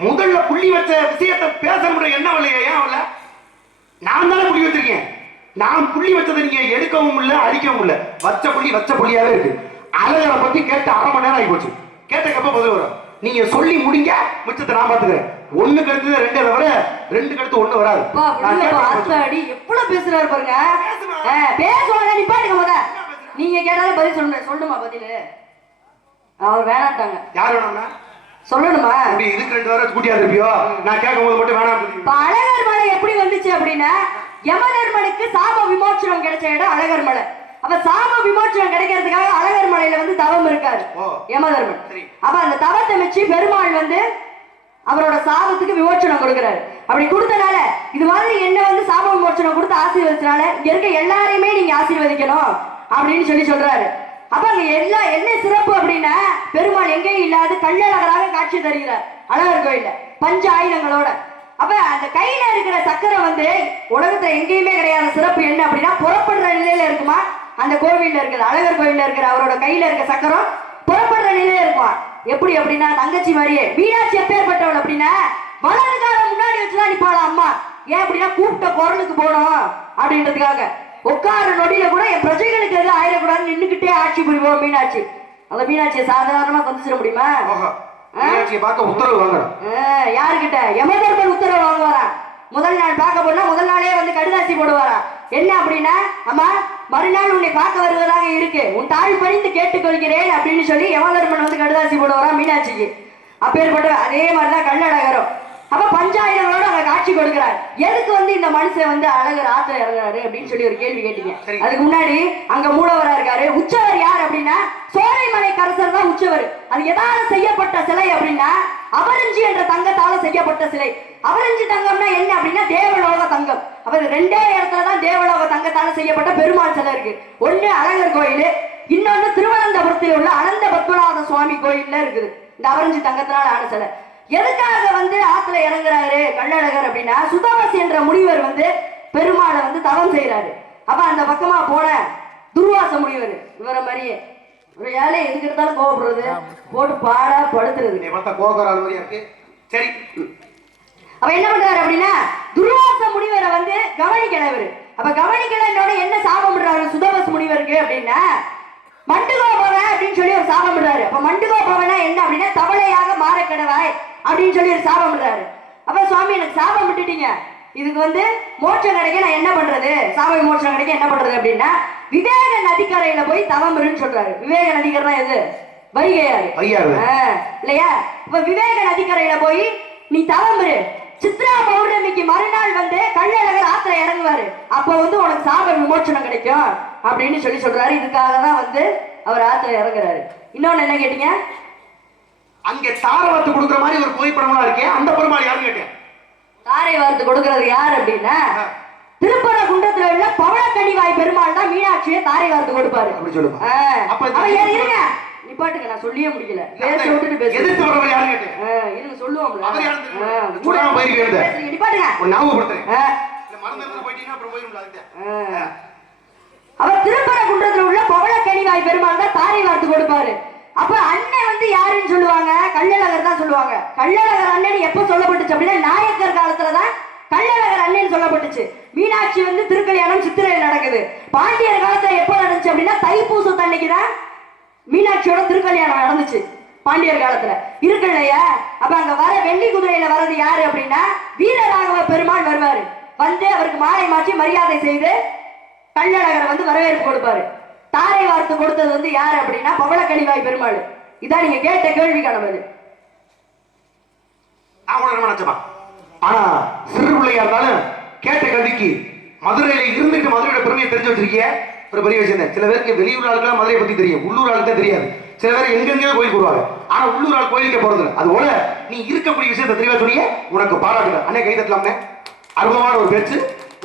முதல்ல புள்ளி வச்ச விஷயத்தை பேசணும்ன்ற எண்ணம் இல்லையா? ஏன் இல்ல? நான் தானே புள்ளி வச்சிருக்கேன். நான் புள்ளி வச்சதை நீங்க எடுக்கவும் இல்ல அழிக்கவும் இல்ல. வச்ச புள்ளியாவே இருக்கு. அழகரை பத்தி கேட்டு 1/2 மணி நேரம் ஆகி போச்சு. கேட்டக்கப்ப பதில் வரும். நீங்க சொல்லி முடிங்க, மிச்சத்தை நான் பாத்துக்கிறேன். 1க்கு அடுத்து 2 தவிர 2க்கு அடுத்து 1 வராது. எவ்வளவு பேசுறாரு பாருங்க. பேசுவாங்க நீ பாருங்க. முத நீங்க கேட்டாலும் பதில் சொல்லுமா? பதில் அவர் வேணாட்டாங்க. யார் வேணாம்னா சொல்லணுமா? அப்படி இதுக்கு 2 வரை கூட்டியா இருப்பியோ? நான் கேட்கும்போது மட்டும் வேணாம். அழகர் மலை எப்படி வந்துச்சு அப்படின்னா யமதர்மனுக்கு சாப விமோச்சனம் கிடைச்ச இடம் அழகர் மலை. அப்ப சாப விமோச்சனம் கிடைக்கிறதுக்காக அழகர் மலையில வந்து தவம் இருக்காரு யமதர்மன். அப்ப அந்த தவத்தை வச்சு பெருமாள் வந்து அவரோட சாபத்துக்கு விமோச்சனம் கொடுக்கிறாரு. அப்படி கொடுத்தனால இது மாதிரி என்ன வந்து சாப விமோச்சனம் கொடுத்து ஆசீர்வதிச்சனால இங்க இருக்க எல்லாரையுமே நீங்க ஆசீர்வதிக்கணும் அப்படின்னு சொல்றாரு. அப்ப அங்க என்ன சிறப்பு அப்படின்னா பெருமாள் எங்கேயும் இல்லாத கள்ளழகராக காட்சி தருகிறார் அழகர் கோயில்ல பஞ்ச ஆயுதங்களோட. அப்ப அந்த கையில இருக்கிற சக்கரம் வந்து உலகத்துல எங்கேயுமே கிடையாத சிறப்பு என்ன அப்படின்னா புறப்படுற நிலையில இருக்குமா அந்த கோவில்ல இருக்கிற அழகர் கோயில்ல இருக்கிற அவரோட கையில இருக்க சக்கரம் புறப்படுற நிலையில இருக்குமா. எப்படி அப்படின்னா தங்கச்சி மாதிரியே மீனாட்சி எப்பேற்பட்டவள் அப்படின்னா வலது காலம் முன்னாடி வச்சுதான் நிப்பாளா அம்மா. ஏன் அப்படின்னா கூப்பிட்ட குரலுக்கு போனோம் அப்படின்றதுக்காக. உட்கார நொடியில கூட என் பிரஜைகளுக்கு எதுவும் ஆயிடக்கூடாதுன்னு நின்னுக்கிட்டே ஆட்சி புரிவோம் மீனாட்சி. அந்த மீனாட்சியை சாதாரணமா சந்திச்சிட முடியுமா? மீனாட்சியை பார்க்க உத்தரவு வாங்கணும். யாருக்கிட்ட? யமதர்மன் உத்தரவு வாங்குவாரா? முதல் நாள் பார்க்க போனா முதல் நாளே வந்து கடுதாசி போடுவாரா. என்ன அப்படின்னா, அம்மா மறுநாள் உன்னை பார்க்க வருவதாக இருக்கு, உன் தாழ் பணிந்து கேட்டுக்கொள்கிறேன் அப்படின்னு சொல்லி யமதர்மன் வந்து கடுதாசி போடுவாரா மீனாட்சிக்கு. அப்பேற்பட்ட அதே மாதிரிதான் கள்ளழகரும். அப்ப பஞ்சாயிரங்களோட அங்க காட்சி கொடுக்கிறார். எதுக்கு வந்து இந்த மனுஷன் வந்து அழகர் ஆத்துல இறங்குறாரு அப்படின்னு சொல்லி ஒரு கேள்வி கேட்டீங்க. அதுக்கு முன்னாடி அங்க மூலவரா இருக்காரு. உச்சவர் யார் அப்படின்னா சோலைமலை கரசர் தான் உச்சவர். அது எதால செய்யப்பட்ட சிலை அப்படின்னா அபரஞ்சி என்ற தங்கத்தால செய்யப்பட்ட சிலை. அபரஞ்சி தங்கம்னா என்ன அப்படின்னா தேவலோக தங்கம். அப்ப ரெண்டே இடத்துலதான் தேவலோக தங்கத்தால செய்யப்பட்ட பெருமாள் சிலை இருக்கு. ஒண்ணு அழகர் கோயில், இன்னொன்னு திருவனந்தபுரத்தில் உள்ள அனந்த பத்மநாத சுவாமி கோயில்ல இருக்குது இந்த அபரஞ்சி தங்கத்தினால ஆன சிலை. எதுக்காக வந்து ஆத்துல இறங்குறாரு கள்ளழகர் அப்படின்னா சுதவசி என்ற முனிவர் வந்து பெருமாளை வந்து தவம் செய்யறாரு. அப்ப அந்த பக்கமா போன துர்வாச முனிவர் இவர மாதிரியே ஒரு ஏழை எதுக்கு எடுத்தாலும் கோவப்படுறது, போட்டு பாடா படுத்துறது. சரி, அப்ப என்ன பண்றாரு அப்படின்னா துர்வாச முனிவரை வந்து கவனிக்கிறவர். அப்ப கவனிக்கிறோட என்ன சாபம் பண்றாரு சுதவச முனிவருக்கு அப்படின்னா மண்டுகோ பவன் அப்படின்னு சொல்லி ஒரு சாபம் பண்றாரு. அப்ப மண்டுகோ பவனா என்ன அப்படின்னா தவளையாக மாற கிடவாய் அப்படின்னு சொல்லி ஒரு சாபம் பண்றாரு. அப்ப சுவாமி எனக்கு சாபம் விட்டுட்டீங்க, இதுக்கு வந்து மோட்சம் கிடைக்க நான் என்ன பண்றது, சாப மோட்சம் கிடைக்க என்ன பண்றது அப்படின்னா விவேக நதிக்கரையில போய் தவம் இருன்னு சொல்றாரு. விவேக நதிக்கரை எது? வைகையாறு இல்லையா? இப்ப விவேக நதிக்கரையில போய் நீ தவம் இரு. சித்ரா பௌர்ணமிக்கு மறுநாள் வந்து கள்ளழகர் ஆத்துல இறங்குவாரு. அப்ப வந்து உனக்கு சாப விமோச்சனம் கிடைக்கும் அப்படின்னு சொல்லி சொல்றாரு. இதுக்காக தான் வந்து அவர் ஆத்துல இறங்குறாரு. இன்னொன்னு என்ன கேட்டீங்க? அங்க தாரை வார்த்து கொடுக்குற மாதிரி ஒரு புகைப்படம்லாம் இருக்கே, அந்த பெருமாள் யாருன்னு கேட்டேன். தாரை வார்த்து கொடுக்கறது யார் அப்படின்னா திருப்பரங்குன்றத்துல உள்ள பவளக்கனிவாய் பெருமாள் தான் மீனாட்சியை தாரை வார்த்து கொடுப்பாரு. அப்படி சொல்லுங்க. அப்ப இருங்க நிப்பாட்டுங்க, நான் சொல்லியே முடிக்கல. பேச விட்டுட்டு பேச எதிர்த்து வரவர் யாருன்னு கேட்டேன். இருங்க சொல்லுவோம்ல. அவர் யாரு? கூட போயிருக்கேன். நிப்பாட்டுங்க. ஒரு ஞாபகப்படுத்துறேன். இல்ல மறந்துட்டு போயிட்டீங்கன்னா அப்புறம் போயிடும்ல அதுக்கு. அவர் திருப்பரங்குன்றத்துல உள்ள பவளக்கனிவாய் பெருமாள் தான் தாரை வார்த்து கொடுப்பாரு. அப்ப அண்ணன் வந்து யாருன்னு சொல்லுவாங்க? கள்ளழகர் தான் சொல்லுவாங்க. கள்ளழகர் அண்ணன் எப்ப சொல்லப்பட்டுச்சு அப்படின்னா நாயக்கர் காலத்துலதான் கள்ளழகர் அண்ணன் சொல்லப்பட்டுச்சு. மீனாட்சி வந்து திருக்கல்யாணம் சித்திரையில் நடக்குது. பாண்டியர் காலத்துல எப்ப நடந்துச்சு அப்படின்னா தைப்பூசத்தன்னைக்கு தான் மீனாட்சியோட திருக்கல்யாணம் நடந்துச்சு பாண்டியர் காலத்துல இருக்கு இல்லையா? அப்ப அங்க வர வெள்ளி குதிரையில வர்றது யாரு அப்படின்னா வீரராகவ பெருமாள் வருவாரு. வந்து அவருக்கு மாலை மாற்றி மரியாதை செய்து கள்ளழகரை வந்து வரவேற்பு கொடுப்பாரு. தாரை வார்த்து கொடுத்தது வந்து யாரு அப்படின்னா பவளக்கனிவாய் பெருமாள். இதான் நீங்க கேட்ட கேள்விக்கான பதில். ஆனா சிறு பிள்ளையா இருந்தாலும் கேட்ட கல்விக்கு மதுரையில இருந்துட்டு மதுரையோட பெருமையை தெரிஞ்சு வச்சிருக்கிய ஒரு பெரிய விஷயம். சில பேருக்கு வெளியூர் ஆளுக்கெல்லாம் மதுரையை பத்தி தெரியும், உள்ளூர் ஆளுக்கு தெரியாது. சில பேர் எங்கெங்கயோ கோயில் போடுவாங்க, ஆனா உள்ளூர் ஆள் கோயிலுக்கு போறது. அது போல நீ இருக்கக்கூடிய விஷயத்தை தெளிவா சொன்னீங்க, உனக்கு பாராட்டுங்க. அண்ணே கை தட்டலாம்னே. அற்புதமான ஒரு பேச்சு,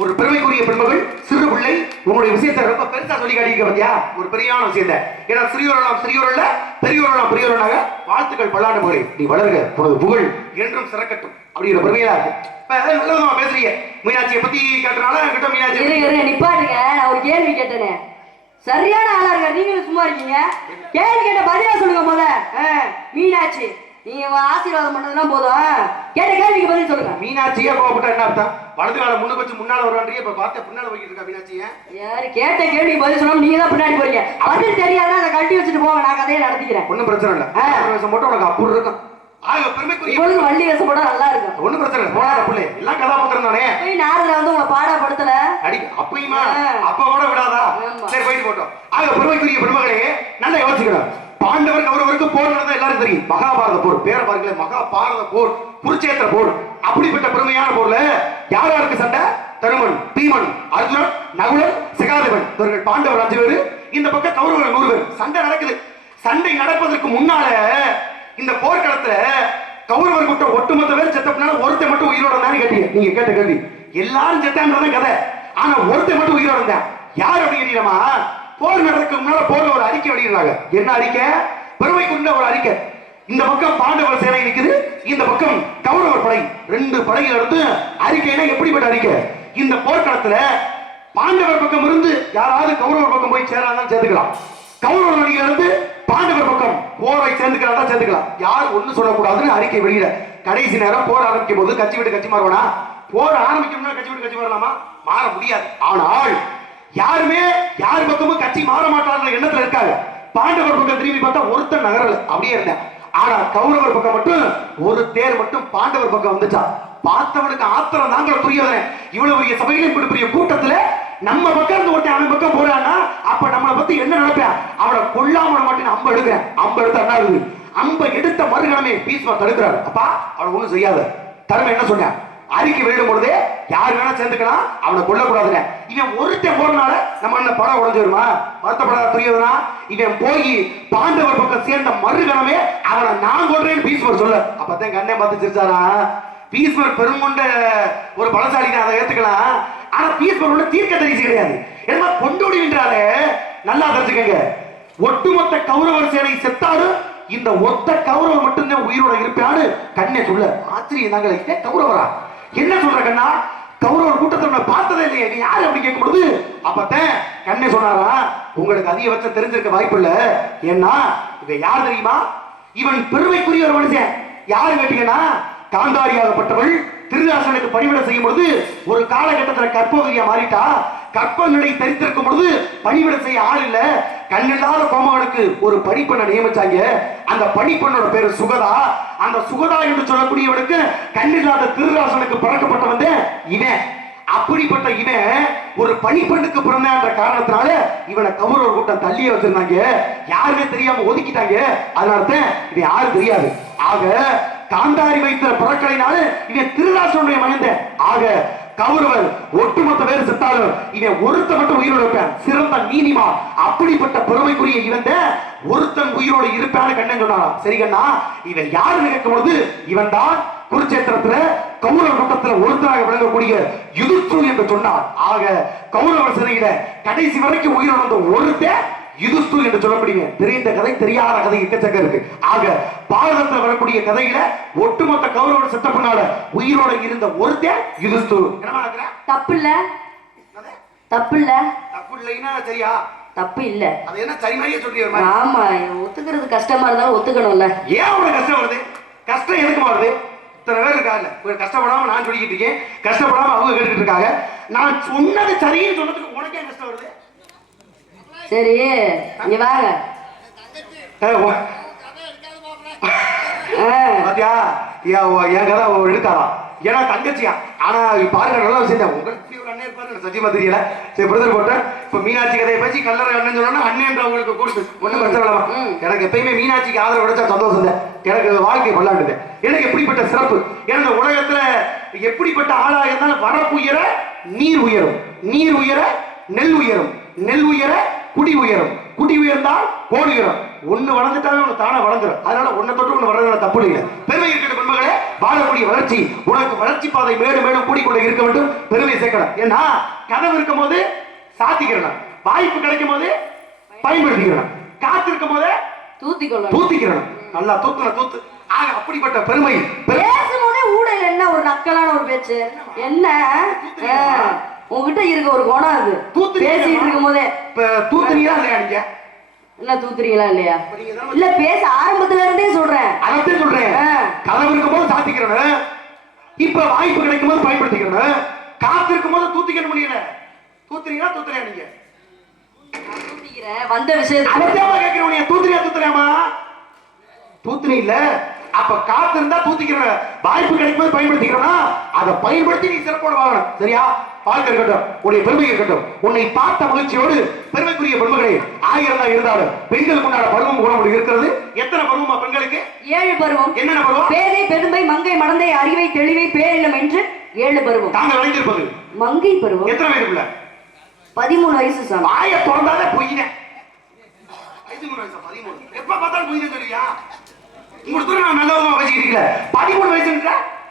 ஒரு பெருமைக்குரிய பெண்மகள் சிறு பிள்ளை உங்களுடைய விஷயத்தை ரொம்ப பெருசா சொல்லி காட்டியிருக்க பத்தியா, ஒரு பெரியான விஷயத்தை. ஏன்னா சிறியோரெல்லாம் சிறியோரல்ல, பெரியோரெல்லாம் பெரியோரனாக வாழ்த்துக்கள் பல்லாண்டு மகளே, நீ வளர்க, உனது புகழ் என்றும் சிறக்கட்டும் அப்படிங்கிற பெருமையா இருக்கு. நல்ல பேசுறீங்க. மீனாட்சியை பத்தி கேட்டனால கிட்ட மீனாட்சி நிப்பாட்டுங்க. நான் ஒரு கேள்வி கேட்டேனே, சரியான ஆளா இருக்க நீங்களும் சும்மா இருக்கீங்க. கேள்வி கேட்ட பதிலா சொல்லுங்க. போத மீனாட்சி நீங்க ஆசீர்வாதம் பண்ணதெல்லாம் போதும், கேட்ட கேள்விக்கு பதில் சொல்லுங்க. மீனாட்சியா கோவப்பட்டா என்ன அர்த்தம்? வலது கால முன்னுக்கு வச்சு முன்னால வருவான்றீங்க, இப்ப பார்த்து பின்னால போய்கிட்டு இருக்கா மீனாட்சிய. யாரு கேட்ட கேள்விக்கு பதில் சொன்னா நீங்க தான் பின்னாடி போறீங்க. பதில் தெரியாதான் அதை கட்டி வச்சுட்டு போங்க, நான் கதையை நடத்திக்கிறேன். ஒன்னும் பிரச்சனை இல்ல. வேஷம் போட்டு உனக்கு அப்படி இருக்கும். பெருமைக்குரிய வள்ளி வேஷம் போட நல்லா இருக்கும். ஒன்னும் பிரச்சனை இல்ல. போனா பிள்ளை எல்லாம் கதாபாத்திரம் தானே. நாரதுல வந்து உங்களை பாடப்படுத்தல அடி அப்பயுமா அப்ப கூட விடாதா? சரி போயிட்டு போட்டோம். பெருமைக்குரிய பெருமகளே நல்லா யோசிக்கணும். பாண்டவர் கௌரவருக்கு போர் நடந்தா எல்லாரும் தெரியும். மகாபாரத போர், பேர பாருங்களே, மகாபாரத போர், குருச்சேத்திர போர். அப்படிப்பட்ட பெருமையான போர்ல யார் யாருக்கு சண்டை? தருமன், பீமன், அர்ஜுனன், நகுலன், சகாதேவன், இவர்கள் பாண்டவர் 5 பேரு. இந்த பக்கம் கௌரவர்கள் 100 பேர். சண்டை நடக்குது. சண்டை நடப்பதற்கு முன்னால இந்த போர்க்களத்துல கௌரவர் கூட்டம் ஒட்டுமொத்த பேர் செத்த பின்னால ஒருத்தர் மட்டும் உயிரோட இருந்தான்னு கேட்டீங்க. நீங்க கேட்ட கேள்வி எல்லாரும் செத்தான்றதான் கதை. ஆனா ஒருத்தர் மட்டும் உயிரோட இருந்தா யார் அப்படின்னு கேட்டீங்கன்னா, போர் நடக்கிறதுக்கு முன்னால போர்ல ஒரு அறிக்கை வெளியிடுறாங்க. என்ன அறிக்கை? பெருமை கொண்ட ஒரு அறிக்கை. இந்த பக்கம் பாண்டவர் சேனை நிக்குது, இந்த பக்கம் கௌரவர் படை. 2 படையில இருந்து அறிக்கைனா எப்படிப்பட்ட அறிக்கை? இந்த போர்க்களத்துல பாண்டவர் பக்கம் இருந்து யாராவது கௌரவர் பக்கம் போய் சேராதான் சேர்த்துக்கலாம். கௌரவர் அணியில இருந்து பாண்டவர் பக்கம் போரை சேர்ந்துக்கலாம் சேர்ந்துக்கலாம். யார் ஒண்ணு சொல்லக்கூடாதுன்னு அறிக்கை வெளியிட. கடைசி நேரம் போர் ஆரம்பிக்கும் போது கட்சி விட்டு கட்சி மாறுவானா? போர் ஆரம்பிக்கும்னா கட்சி விட்டு கட்சி மாறலாமா? மாற முடியாது. ஆனால் யாருமே யார் பக்கமும் கட்சி மாற மாட்டாங்க எண்ணத்துல இருக்காங்க. பாண்டவர் பக்கம் திரும்பி பார்த்தா ஒருத்தர் நகரல, அப்படியே இருந்தேன். ஆனா கௌரவர் பக்கம் மட்டும் ஒரு தேர் மட்டும் பாண்டவர் பக்கம் வந்துச்சா. பார்த்தவனுக்கு ஆத்திரம் தாங்க புரியவன. இவ்வளவு பெரிய சபையில இப்படி பெரிய கூட்டத்துல நம்ம பக்கம் இருந்து ஒருத்தன் அவன் பக்கம் போறான்னா அப்ப நம்மளை பத்தி என்ன நினைப்பேன்? அவனை கொல்லாம விட மாட்டேன்னு அம்பு எடுக்கிறேன். அம்பு எடுத்தா என்ன ஆகுது? அம்பை எடுத்த மறுகணமே பீஸ்மர் தடுக்கிறாரு. அப்பா அவனை ஒண்ணும் செய்யாத. தர்மம் என்ன சொன்ன? அறிக்கை வெளியிடும் பொழுதே யாரு வேணா சேர்ந்துக்கலாம், அவனை கொல்லக்கூடாதுங்க. இவன் ஒருத்தன் போறதுனால நம்ம என்ன படம் உடஞ்சு வருமா? வருத்தப்படாத புரியுதுனா? இவன் போய் பாண்டவர் பக்கம் சேர்ந்த மறுகணமே அவனை நான் கொள்றேன்னு பீஸ்மர் சொல்ல. அப்பதான் கண்ணே பார்த்து சிரிச்சாரா. பீஸ்மர் பெருங்கொண்ட ஒரு பலசாலி தான், அதை ஏத்துக்கலாம். ஆனா பீஸ்மர் உள்ள தீர்க்க தரிசி கிடையாது. என்ன கொண்டோடி வென்றாரு. நல்லா தெரிஞ்சுக்கங்க, ஒட்டுமொத்த கௌரவர் சேனை செத்தாலும் இந்த ஒத்த கௌரவர் மட்டும்தான் உயிரோட இருப்பான்னு கண்ணே சொல்ல. ஆச்சரியம் தாங்க. இதே கௌரவரா என்ன சொல்ற கண்ணா? கௌரவர் கூட்டத்தை பார்த்ததே இல்லையே, நீ யாரு அப்படி கேட்கும் பொழுது அப்பத்தான் கண்ணே சொன்னாரா, உங்களுக்கு அதிகபட்சம் தெரிஞ்சிருக்க வாய்ப்பு இல்ல. ஏன்னா இவன் யார் தெரியுமா? இவன் பெருமைக்குரிய ஒரு மனுஷன். யாரு கேட்டீங்கன்னா, காந்தாரியாகப்பட்டவள் திருராசனுக்கு பணிவிடை செய்யும் பொழுது ஒரு காலகட்டத்தில் கற்போகிரியா மாறிட்டா. கற்ப நிலை தரித்திருக்கும் பொழுது பணிவிடை செய்ய ஆள் இல்ல. கண்ணில்லாத கோமகனுக்கு ஒரு பணிப்பெண்ணை நியமிச்சாங்க. அந்த பணிப்பெண்ணோட பேரு சுகதா. அந்த சுகதா என்று சொல்லக்கூடியவனுக்கு கண்ணில்லாத திருராசனுக்கு பிறக்கப்பட்டவன் இவன். அப்படிப்பட்ட இவன் ஒரு பணிப்பெண்ணுக்கு பிறந்த காரணத்தினால இவனை கௌரவர் கூட்டம் தள்ளியே வச்சிருந்தாங்க. யாருமே தெரியாம ஒதுக்கிட்டாங்க. அதனால இது யாரும் தெரியாது. ஆக காந்தாரி வைத்த பிறக்கலைனால இவன் திருராசனுடைய மகன். ஆக கௌரவர் ஒட்டுமொத்த பேர் செத்தாலும் இவன் ஒருத்த மட்டும் உயிரோடு இருப்பான். சிறந்த நீதிமா. அப்படிப்பட்ட பெருமைக்குரிய இவன் ஒருத்தன் உயிரோடு இருப்பான்னு கண்ணன் சொன்னாராம். சரி கண்ணா, இவன் யாருன்னு கேட்கும் பொழுது இவன் தான் குருச்சேத்திரத்துல கௌரவ கூட்டத்துல ஒருத்தராக விளங்கக்கூடிய யுதிஷ்டு என்று சொன்னார். ஆக கௌரவர் சிறையில கடைசி வரைக்கும் உயிரோடு வந்த ஒருத்தன் யுதிஷ்டு என்று சொல்லக்கூடிய தெரிந்த கதை தெரியாத கதை எக்கச்சக்க இருக்கு. ஆக பாரதத்தில் வரக்கூடிய கதையில ஒட்டுமொத்த கௌரவர் செத்த பண்ணால உயிரோட இருந்த ஒருத்தன் யுதிஷ்டு. தப்பு இல்ல, தப்பு இல்ல, தப்பு இல்லைன்னா சரியா? தப்பு இல்ல. அது என்ன சரி மாதிரியே சொல்றீங்க? ஆமா, ஒத்துக்கிறது கஷ்டமா இருந்தாலும் ஒத்துக்கணும்ல. ஏன் உனக்கு கஷ்டம் வருது? கஷ்டம் எதுக்கு வருது? இத்தனை பேர் இருக்காங்க, கஷ்டப்படாம நான் சொல்லிக்கிட்டு இருக்கேன், கஷ்டப்படாம அவங்க கேட்டுட்டு இருக்காங்க. நான் சொன்னது சரின்னு சொன்னதுக்கு உனக்கே கஷ்டம் வருது? சரி இங்க வாங்க. பாத்தியா என் கதை எடுக்காதா? ஏன்னா தங்கச்சியா. ஆனா பாருங்க நல்ல விஷயம் தான். உங்களுக்கு ஒரு அண்ணன் இருப்பாரு, சத்தியமா தெரியல. சரி பிரதர் போட்டேன். இப்ப மீனாட்சி கதையை பேசி கல்லறை அண்ணன் சொன்னா அண்ணன் அவங்களுக்கு கொடுத்து ஒன்னும் பிரச்சனை இல்லாம. எனக்கு எப்பயுமே மீனாட்சிக்கு ஆதரவு கிடைச்சா சந்தோஷம் தான். எனக்கு வாழ்க்கை பல்லாண்டுது. எனக்கு எப்படிப்பட்ட சிறப்பு. ஏன்னா இந்த உலகத்துல எப்படிப்பட்ட ஆளா இருந்தாலும் வரப்பு உயர நீர் உயரும், நீர் உயர நெல் உயரும், நெல் உயர குடி உயரும், குடி உயர்ந்தால் கோடி உயரும். ஒண்ணு வளர்ந்துட்டாவே ஒண்ணு தானே வளர்ந்துடும். அதனால ஒன்ன தொட்டு ஒண்ணு வளர்ந்து தப்பு இல்லை. பெருமை இருக்கிற பெண்மகளே, வாழக்கூடிய வளர்ச்சி உனக்கு வளர்ச்சி பாதை மேலும் மேலும் கூடிக்கொண்டு இருக்க வேண்டும். பெருமை சேர்க்கணும். ஏன்னா கனவு இருக்கும் போது சாத்திக்கிறணும், வாய்ப்பு கிடைக்கும் போது பயன்படுத்திக்கிறணும், காத்து இருக்கும் போது தூத்திக்கிறணும். நல்லா தூத்துன தூத்து. ஆக அப்படிப்பட்ட பெருமை. பேசும்போதே ஊடல் என்ன ஒரு நக்கலான ஒரு பேச்சு என்ன? உங்ககிட்ட இருக்க ஒரு குணம் அது. பேசிட்டு இருக்கும் போதே தூத்துறீங்களா இல்லையா? நீங்க என்ன தூத்துறீங்களா இல்லையா? இல்ல பேச ஆரம்பத்துல இருந்தே சொல்றேன். அதே சொல்றேன். கதவு இருக்கும் போது சாத்திக்கிறேன், இப்ப வாய்ப்பு கிடைக்கும் போது பயன்படுத்திக்கிறேன், காத்து இருக்கும் போது தூத்திக்க முடியல. தூத்துறீங்களா தூத்துறியா? நீங்க தூத்திக்கிறேன் வந்த விஷயத்தை கேட்கிறேன். தூத்துறியா தூத்துறியாமா? தூத்துறீ இல்ல. அப்ப காத்து இருந்தா தூத்திக்கிற, வாய்ப்பு கிடைக்கும் போது பயன்படுத்திக்கிறோம்னா அதை பயன்படுத்தி நீ சிறப்போட வாங்கணும். சரியா? வாழ்க்கை இருக்கட்டும், உன்னுடைய பெருமை இருக்கட்டும். உன்னை பார்த்த மகிழ்ச்சியோடு பெருமைக்குரிய பெருமைகளே 1000 தான் இருந்தாலும் பெண்களுக்கு உண்டான பருவம் குணம் இருக்கிறது. எத்தனை பருவமா பெண்களுக்கு? 7 பருவம். என்னென்ன பருவம்? பேதை பெருமை மங்கை மடந்தை அறிவை தெளிவை பேரினம் என்று 7 பருவம். தாங்கள் விளைந்திருப்பது மங்கை பருவம். எத்தனை வயதுக்குள்ள? 13 வயசு சார். வாய திறந்தாலே பொய்யினே. 13 வயசா? 13. எப்ப பார்த்தாலும் பொய்யினே சொல்றியா? உங்களுக்கு நான் நல்லவமா பேசிக்கிறீங்களா? 13 வயசுன்ற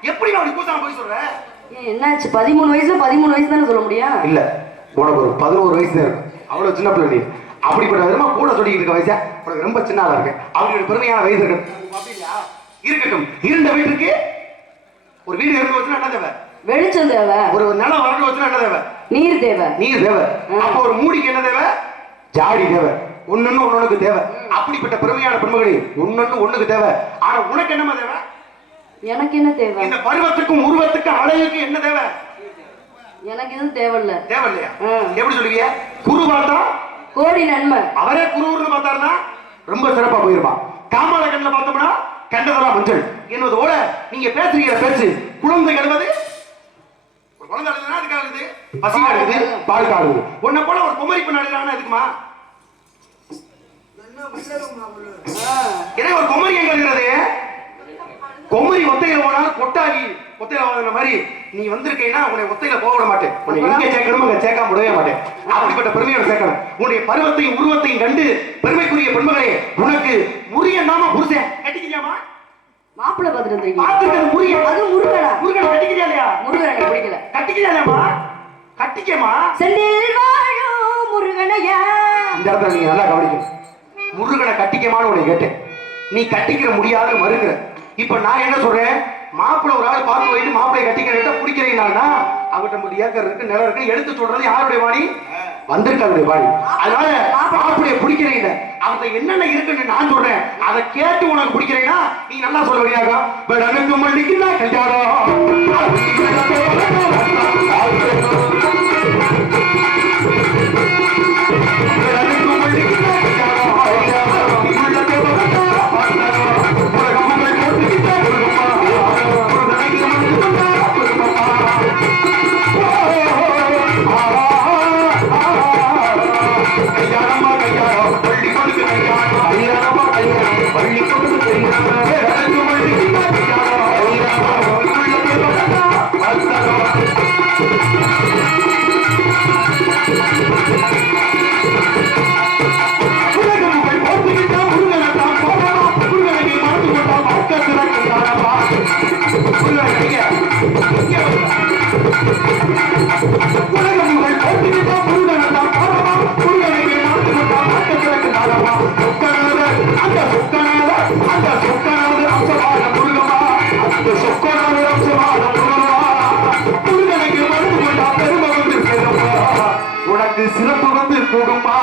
எப்படி நான் கூசாம போய் சொல்றேன்? என்னாச்சு? 13 வயசுல 13 வயசு தானே சொல்ல முடியும்? இல்ல, உனக்கு ஒரு 11 வயசு தான் இருக்கும். அவ்வளவு சின்ன பிள்ளை நீ. அப்படிப்பட்ட விதமா கூட சொல்லிட்டு இருக்க வயசா உனக்கு ரொம்ப சின்னதா இருக்கு. அவங்களோட பெருமையான வயசு இருக்கட்டும். இருந்த வீட்டுக்கு ஒரு வீடு இருந்து வச்சுன்னா என்ன தேவை? வெளிச்சம் தேவை. ஒரு நிலம் வளர்ந்து வச்சுன்னா என்ன தேவை? நீர் தேவை. நீர் தேவை. அப்போ ஒரு மூடிக்கு என்ன தேவை? ஜாடி தேவை. ஒன்னொன்னு ஒன்னொன்னுக்கு தேவை. அப்படிப்பட்ட பெருமையான பெருமைகளே ஒன்னொன்னு ஒண்ணுக்கு தேவை. ஆனா உனக்கு என்னமா தேவை? எனக்கு என்ன தேவை? இந்த பருவத்துக்கும் உருவத்துக்கும் அழகுக்கு என்ன தேவை? எனக்கு எதுவும் தேவையில்ல. தேவையில்லையா? எப்படி சொல்லுவீங்க? குரு பார்த்தா கோடி நன்மை. அவரே குருன்னு பார்த்தாருன்னா ரொம்ப சிறப்பா போயிருப்பான். காமால கண்ணில் பார்த்தோம்னா கண்டதெல்லாம் மஞ்சள் என்பதோட நீங்க பேசுறீங்க பேச்சு குழந்தை கழுவது குழந்தை அழுதுனா அதுக்கு அழுது பசி அழுது பால் காடுது உன்னை போல ஒரு குமரி பெண் அழுகிறான்னு அதுக்குமா ஏன்னா ஒரு குமரி எங்க அழுகிறது குமரி ஒத்தையில போனாலும் கொட்டாகி ஒத்தையில வாழ்ந்த மாதிரி நீ வந்திருக்கேன்னா உன்னை ஒத்தையில போக விட மாட்டேன் உன்னை எங்க சேர்க்கணும் அங்க சேர்க்காம விடவே மாட்டேன் அப்படிப்பட்ட பெருமையோட சேர்க்கணும் உன்னுடைய பருவத்தையும் உருவத்தையும் கண்டு பெருமைக்குரிய பெண்மகளே உனக்கு முருகன் நாம புருஷன் கட்டிக்கிறியாமா மாப்பிள்ளை பார்த்துட்டு பார்த்துக்கிறது முருகன் அது முருகனா முருகன் கட்டிக்கிறியா இல்லையா முருகன் எனக்கு பிடிக்கல கட்டிக்கிறியாமா கட்டிக்கமா செந்தில் வாழும் முருகனையா இந்த இடத்துல நீங்க நல்லா கவனிக்கணும் முருகனை கட்டிக்கமான்னு உன்னை கேட்டேன் நீ கட்டிக்கிற முடியாத மறுக்கிற இப்ப நான் என்ன சொல்றேன் மாப்பிள்ளை ஒரு ஆள் பார்த்து போயிட்டு மாப்பிள்ளை கட்டிக்கிறேன் பிடிக்கிறீங்கன்னா அவர்கிட்ட ஒரு ஏக்கர் இருக்கு நிலம் இருக்கு எடுத்து சொல்றது யாருடைய வாணி வந்திருக்காருடைய வாணி அதனால மாப்பிள்ளைய பிடிக்கிறீங்க அவர்கிட்ட என்னென்ன இருக்குன்னு நான் சொல்றேன் அதை கேட்டு உனக்கு பிடிக்கிறீங்கன்னா நீ நல்லா சொல்ல முடியாதா எனக்கு மல்லிக்குன்னா கல்யாணம் சிறப்பு வந்து கூடுமா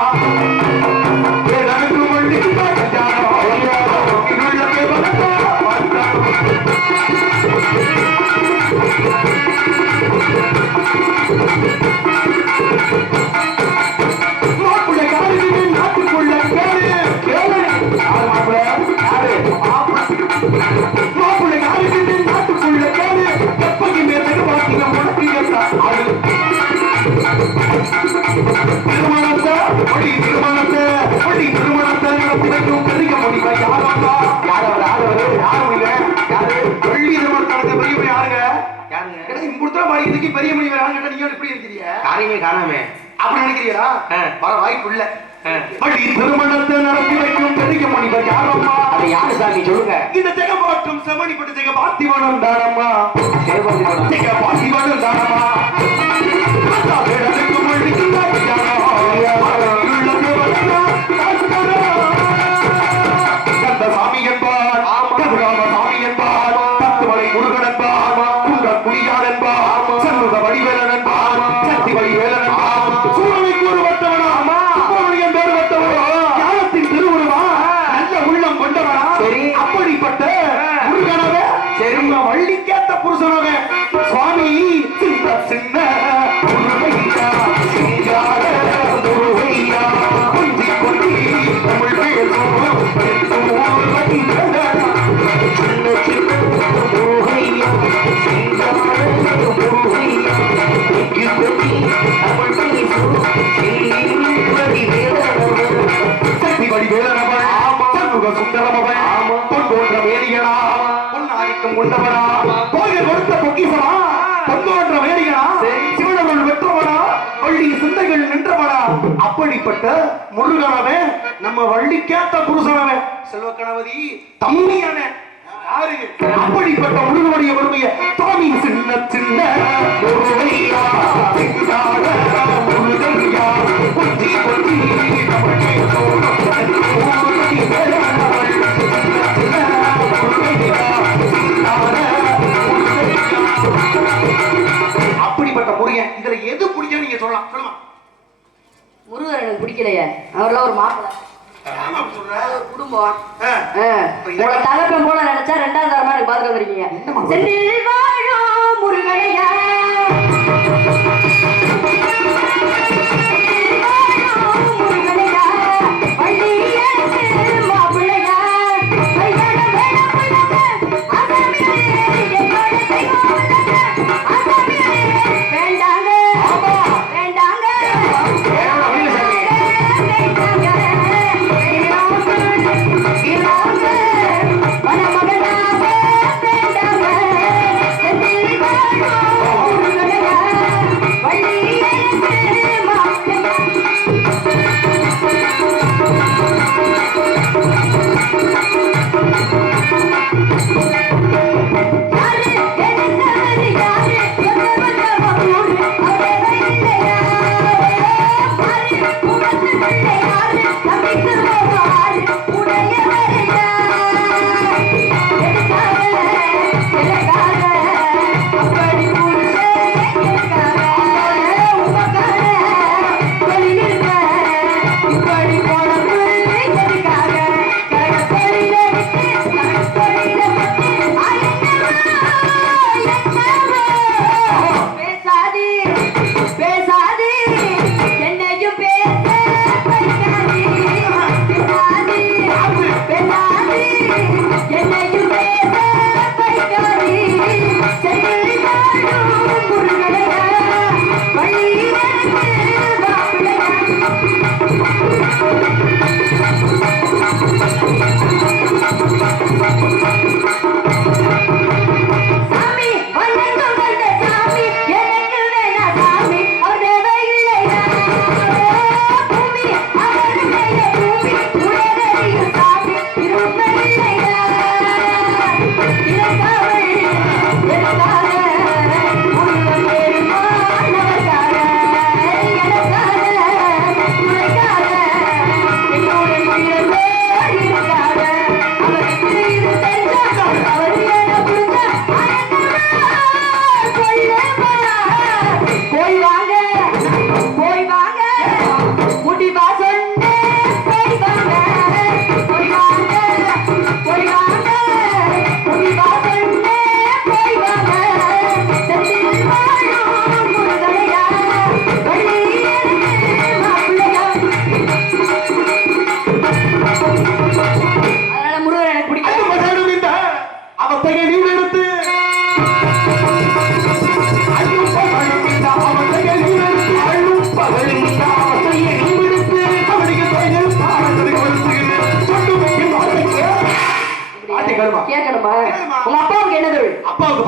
பெரிய மணி காரியமே காணாமே அப்படி நினைக்கிறீங்களா வர வாய்ப்பு இல்ல திருமணத்தை நடத்தி வைக்கும் பெரிய மணிவர் யாரம்மா அதை யாரு சாமி சொல்லுங்க இந்த ஜெகபாட்டும் செமணிப்பட்ட ஜெகபாத்திவனம் தானம்மா ஜெகபாத்திவனம் தானம்மா சாமி என்பார் சாமி என்பார் பத்து மலை முருகன் என்பார் குன்ற குடியார் என்பார் சண்முக வடிவேலன் என்பார் சக்தி வடிவேலன் என்பார் சூழலுக்கு ஒரு வட்டவனா சுப்பிரமணியன் பேர் வட்டவனா ஞானத்தின் திருவுருவா நல்ல உள்ளம் கொண்டவனா அப்படிப்பட்ட முருகனவே சரி வள்ளிக்கேத்த புருஷனவே சுவாமி சின்ன சின்ன முருகையா சிங்கார முருகையா கொஞ்சி கொஞ்சி தமிழ் பேசும் சின்ன சின்ன முருகையா சிங்கார முருகையா கொஞ்சி கொஞ்சி தமிழ் பேசும் சக்தி வடிவேலனவள் சண்முக சுந்தரமவள் பொன் போன்ற வேலிகளா பொன்னாதிக்கம் கொண்டவனா கோயில் கொடுத்த பொக்கிசமா பொன் போன்ற வேலிகளா சிவனவள் வெற்றவனா வள்ளி சிந்தைகள் நின்றவனா அப்படிப்பட்ட முருகனவே நம்ம வள்ளிக்கேத்த புருஷனவே செல்வ கணபதி தம்பியான அப்படிப்பட்ட முருகனுடைய வறுமைய சுவாமி சின்ன சின்ன முருகையா சிங்கார முருகையா கொஞ்சி கொஞ்சி அப்படிப்பட்ட முருகன் இதுல எது பிடிக்கும் நீங்க சொல்லலாம் சொல்லுமா முருகன் எனக்கு பிடிக்கலையே அவர்லாம் ஒரு மாப்பிள்ளை குடும்பம் உங்களை தகப்பன் போல நினைச்சா ரெண்டாம் தரமா எனக்கு பார்த்து வந்திருக்கீங்க செந்தில் வாழும் முருகனையா மாப்பிள்ளையா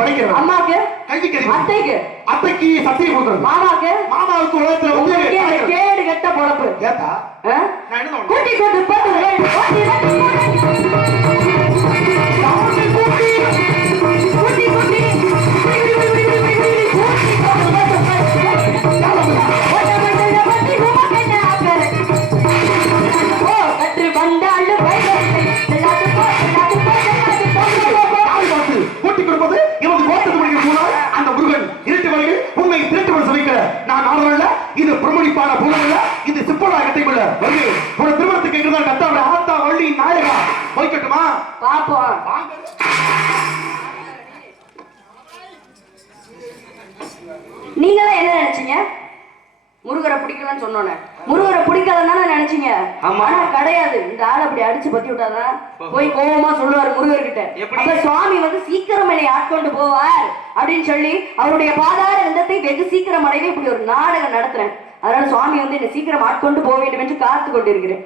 படைக்கிறவன். அம்மாக்கு கல்விக்கு அதிபதி. அத்தைக்கு அத்தைக்கு சத்தியம் கொடுக்கறது. மாமாவுக்கு உலகத்துல வந்து கேடு கெட்ட பொழப்பு. ஏத்தா நான் என்ன கூட்டி கூட்டி போட்டு கூட்டி கொடுப்பது இவங்க கோட்டத்து மணிக்கு போனால் அந்த முருகன் இருட்டு வழியில் உண்மை திருட்டு வர சமைக்கிற நான் ஆதரவல்ல. இது பிரமணிப்பான பூனமல்ல. இது சிப்பலா கட்டைக்குள்ள வந்து ஒரு திருமணத்துக்கு எங்கிருந்தால் கத்தாவோட ஆத்தா வள்ளி நாயகா போய்க்கட்டுமா பாப்போம். நீங்களாம் என்ன நினைச்சீங்க? முருகரை பிடிக்கலன்னு சொன்னோன்னே முருகரை பிடிக்காதன்னு நினைச்சீங்க. ஆனா கிடையாது. இந்த ஆள் அப்படி அடிச்சு பத்தி விட்டாதான் போய் கோபமா சொல்லுவாரு முருகர்கிட்ட. அப்ப சுவாமி வந்து சீக்கிரம் என்னை ஆட்கொண்டு போவார் அப்படின்னு சொல்லி அவருடைய பாதார விந்தத்தை வெகு சீக்கிரம் அடைவே இப்படி ஒரு நாடகம் நடத்துறேன். அதனால சுவாமி வந்து என்னை சீக்கிரம் ஆட்கொண்டு போக வேண்டும் என்று காத்து கொண்டிருக்கிறேன்.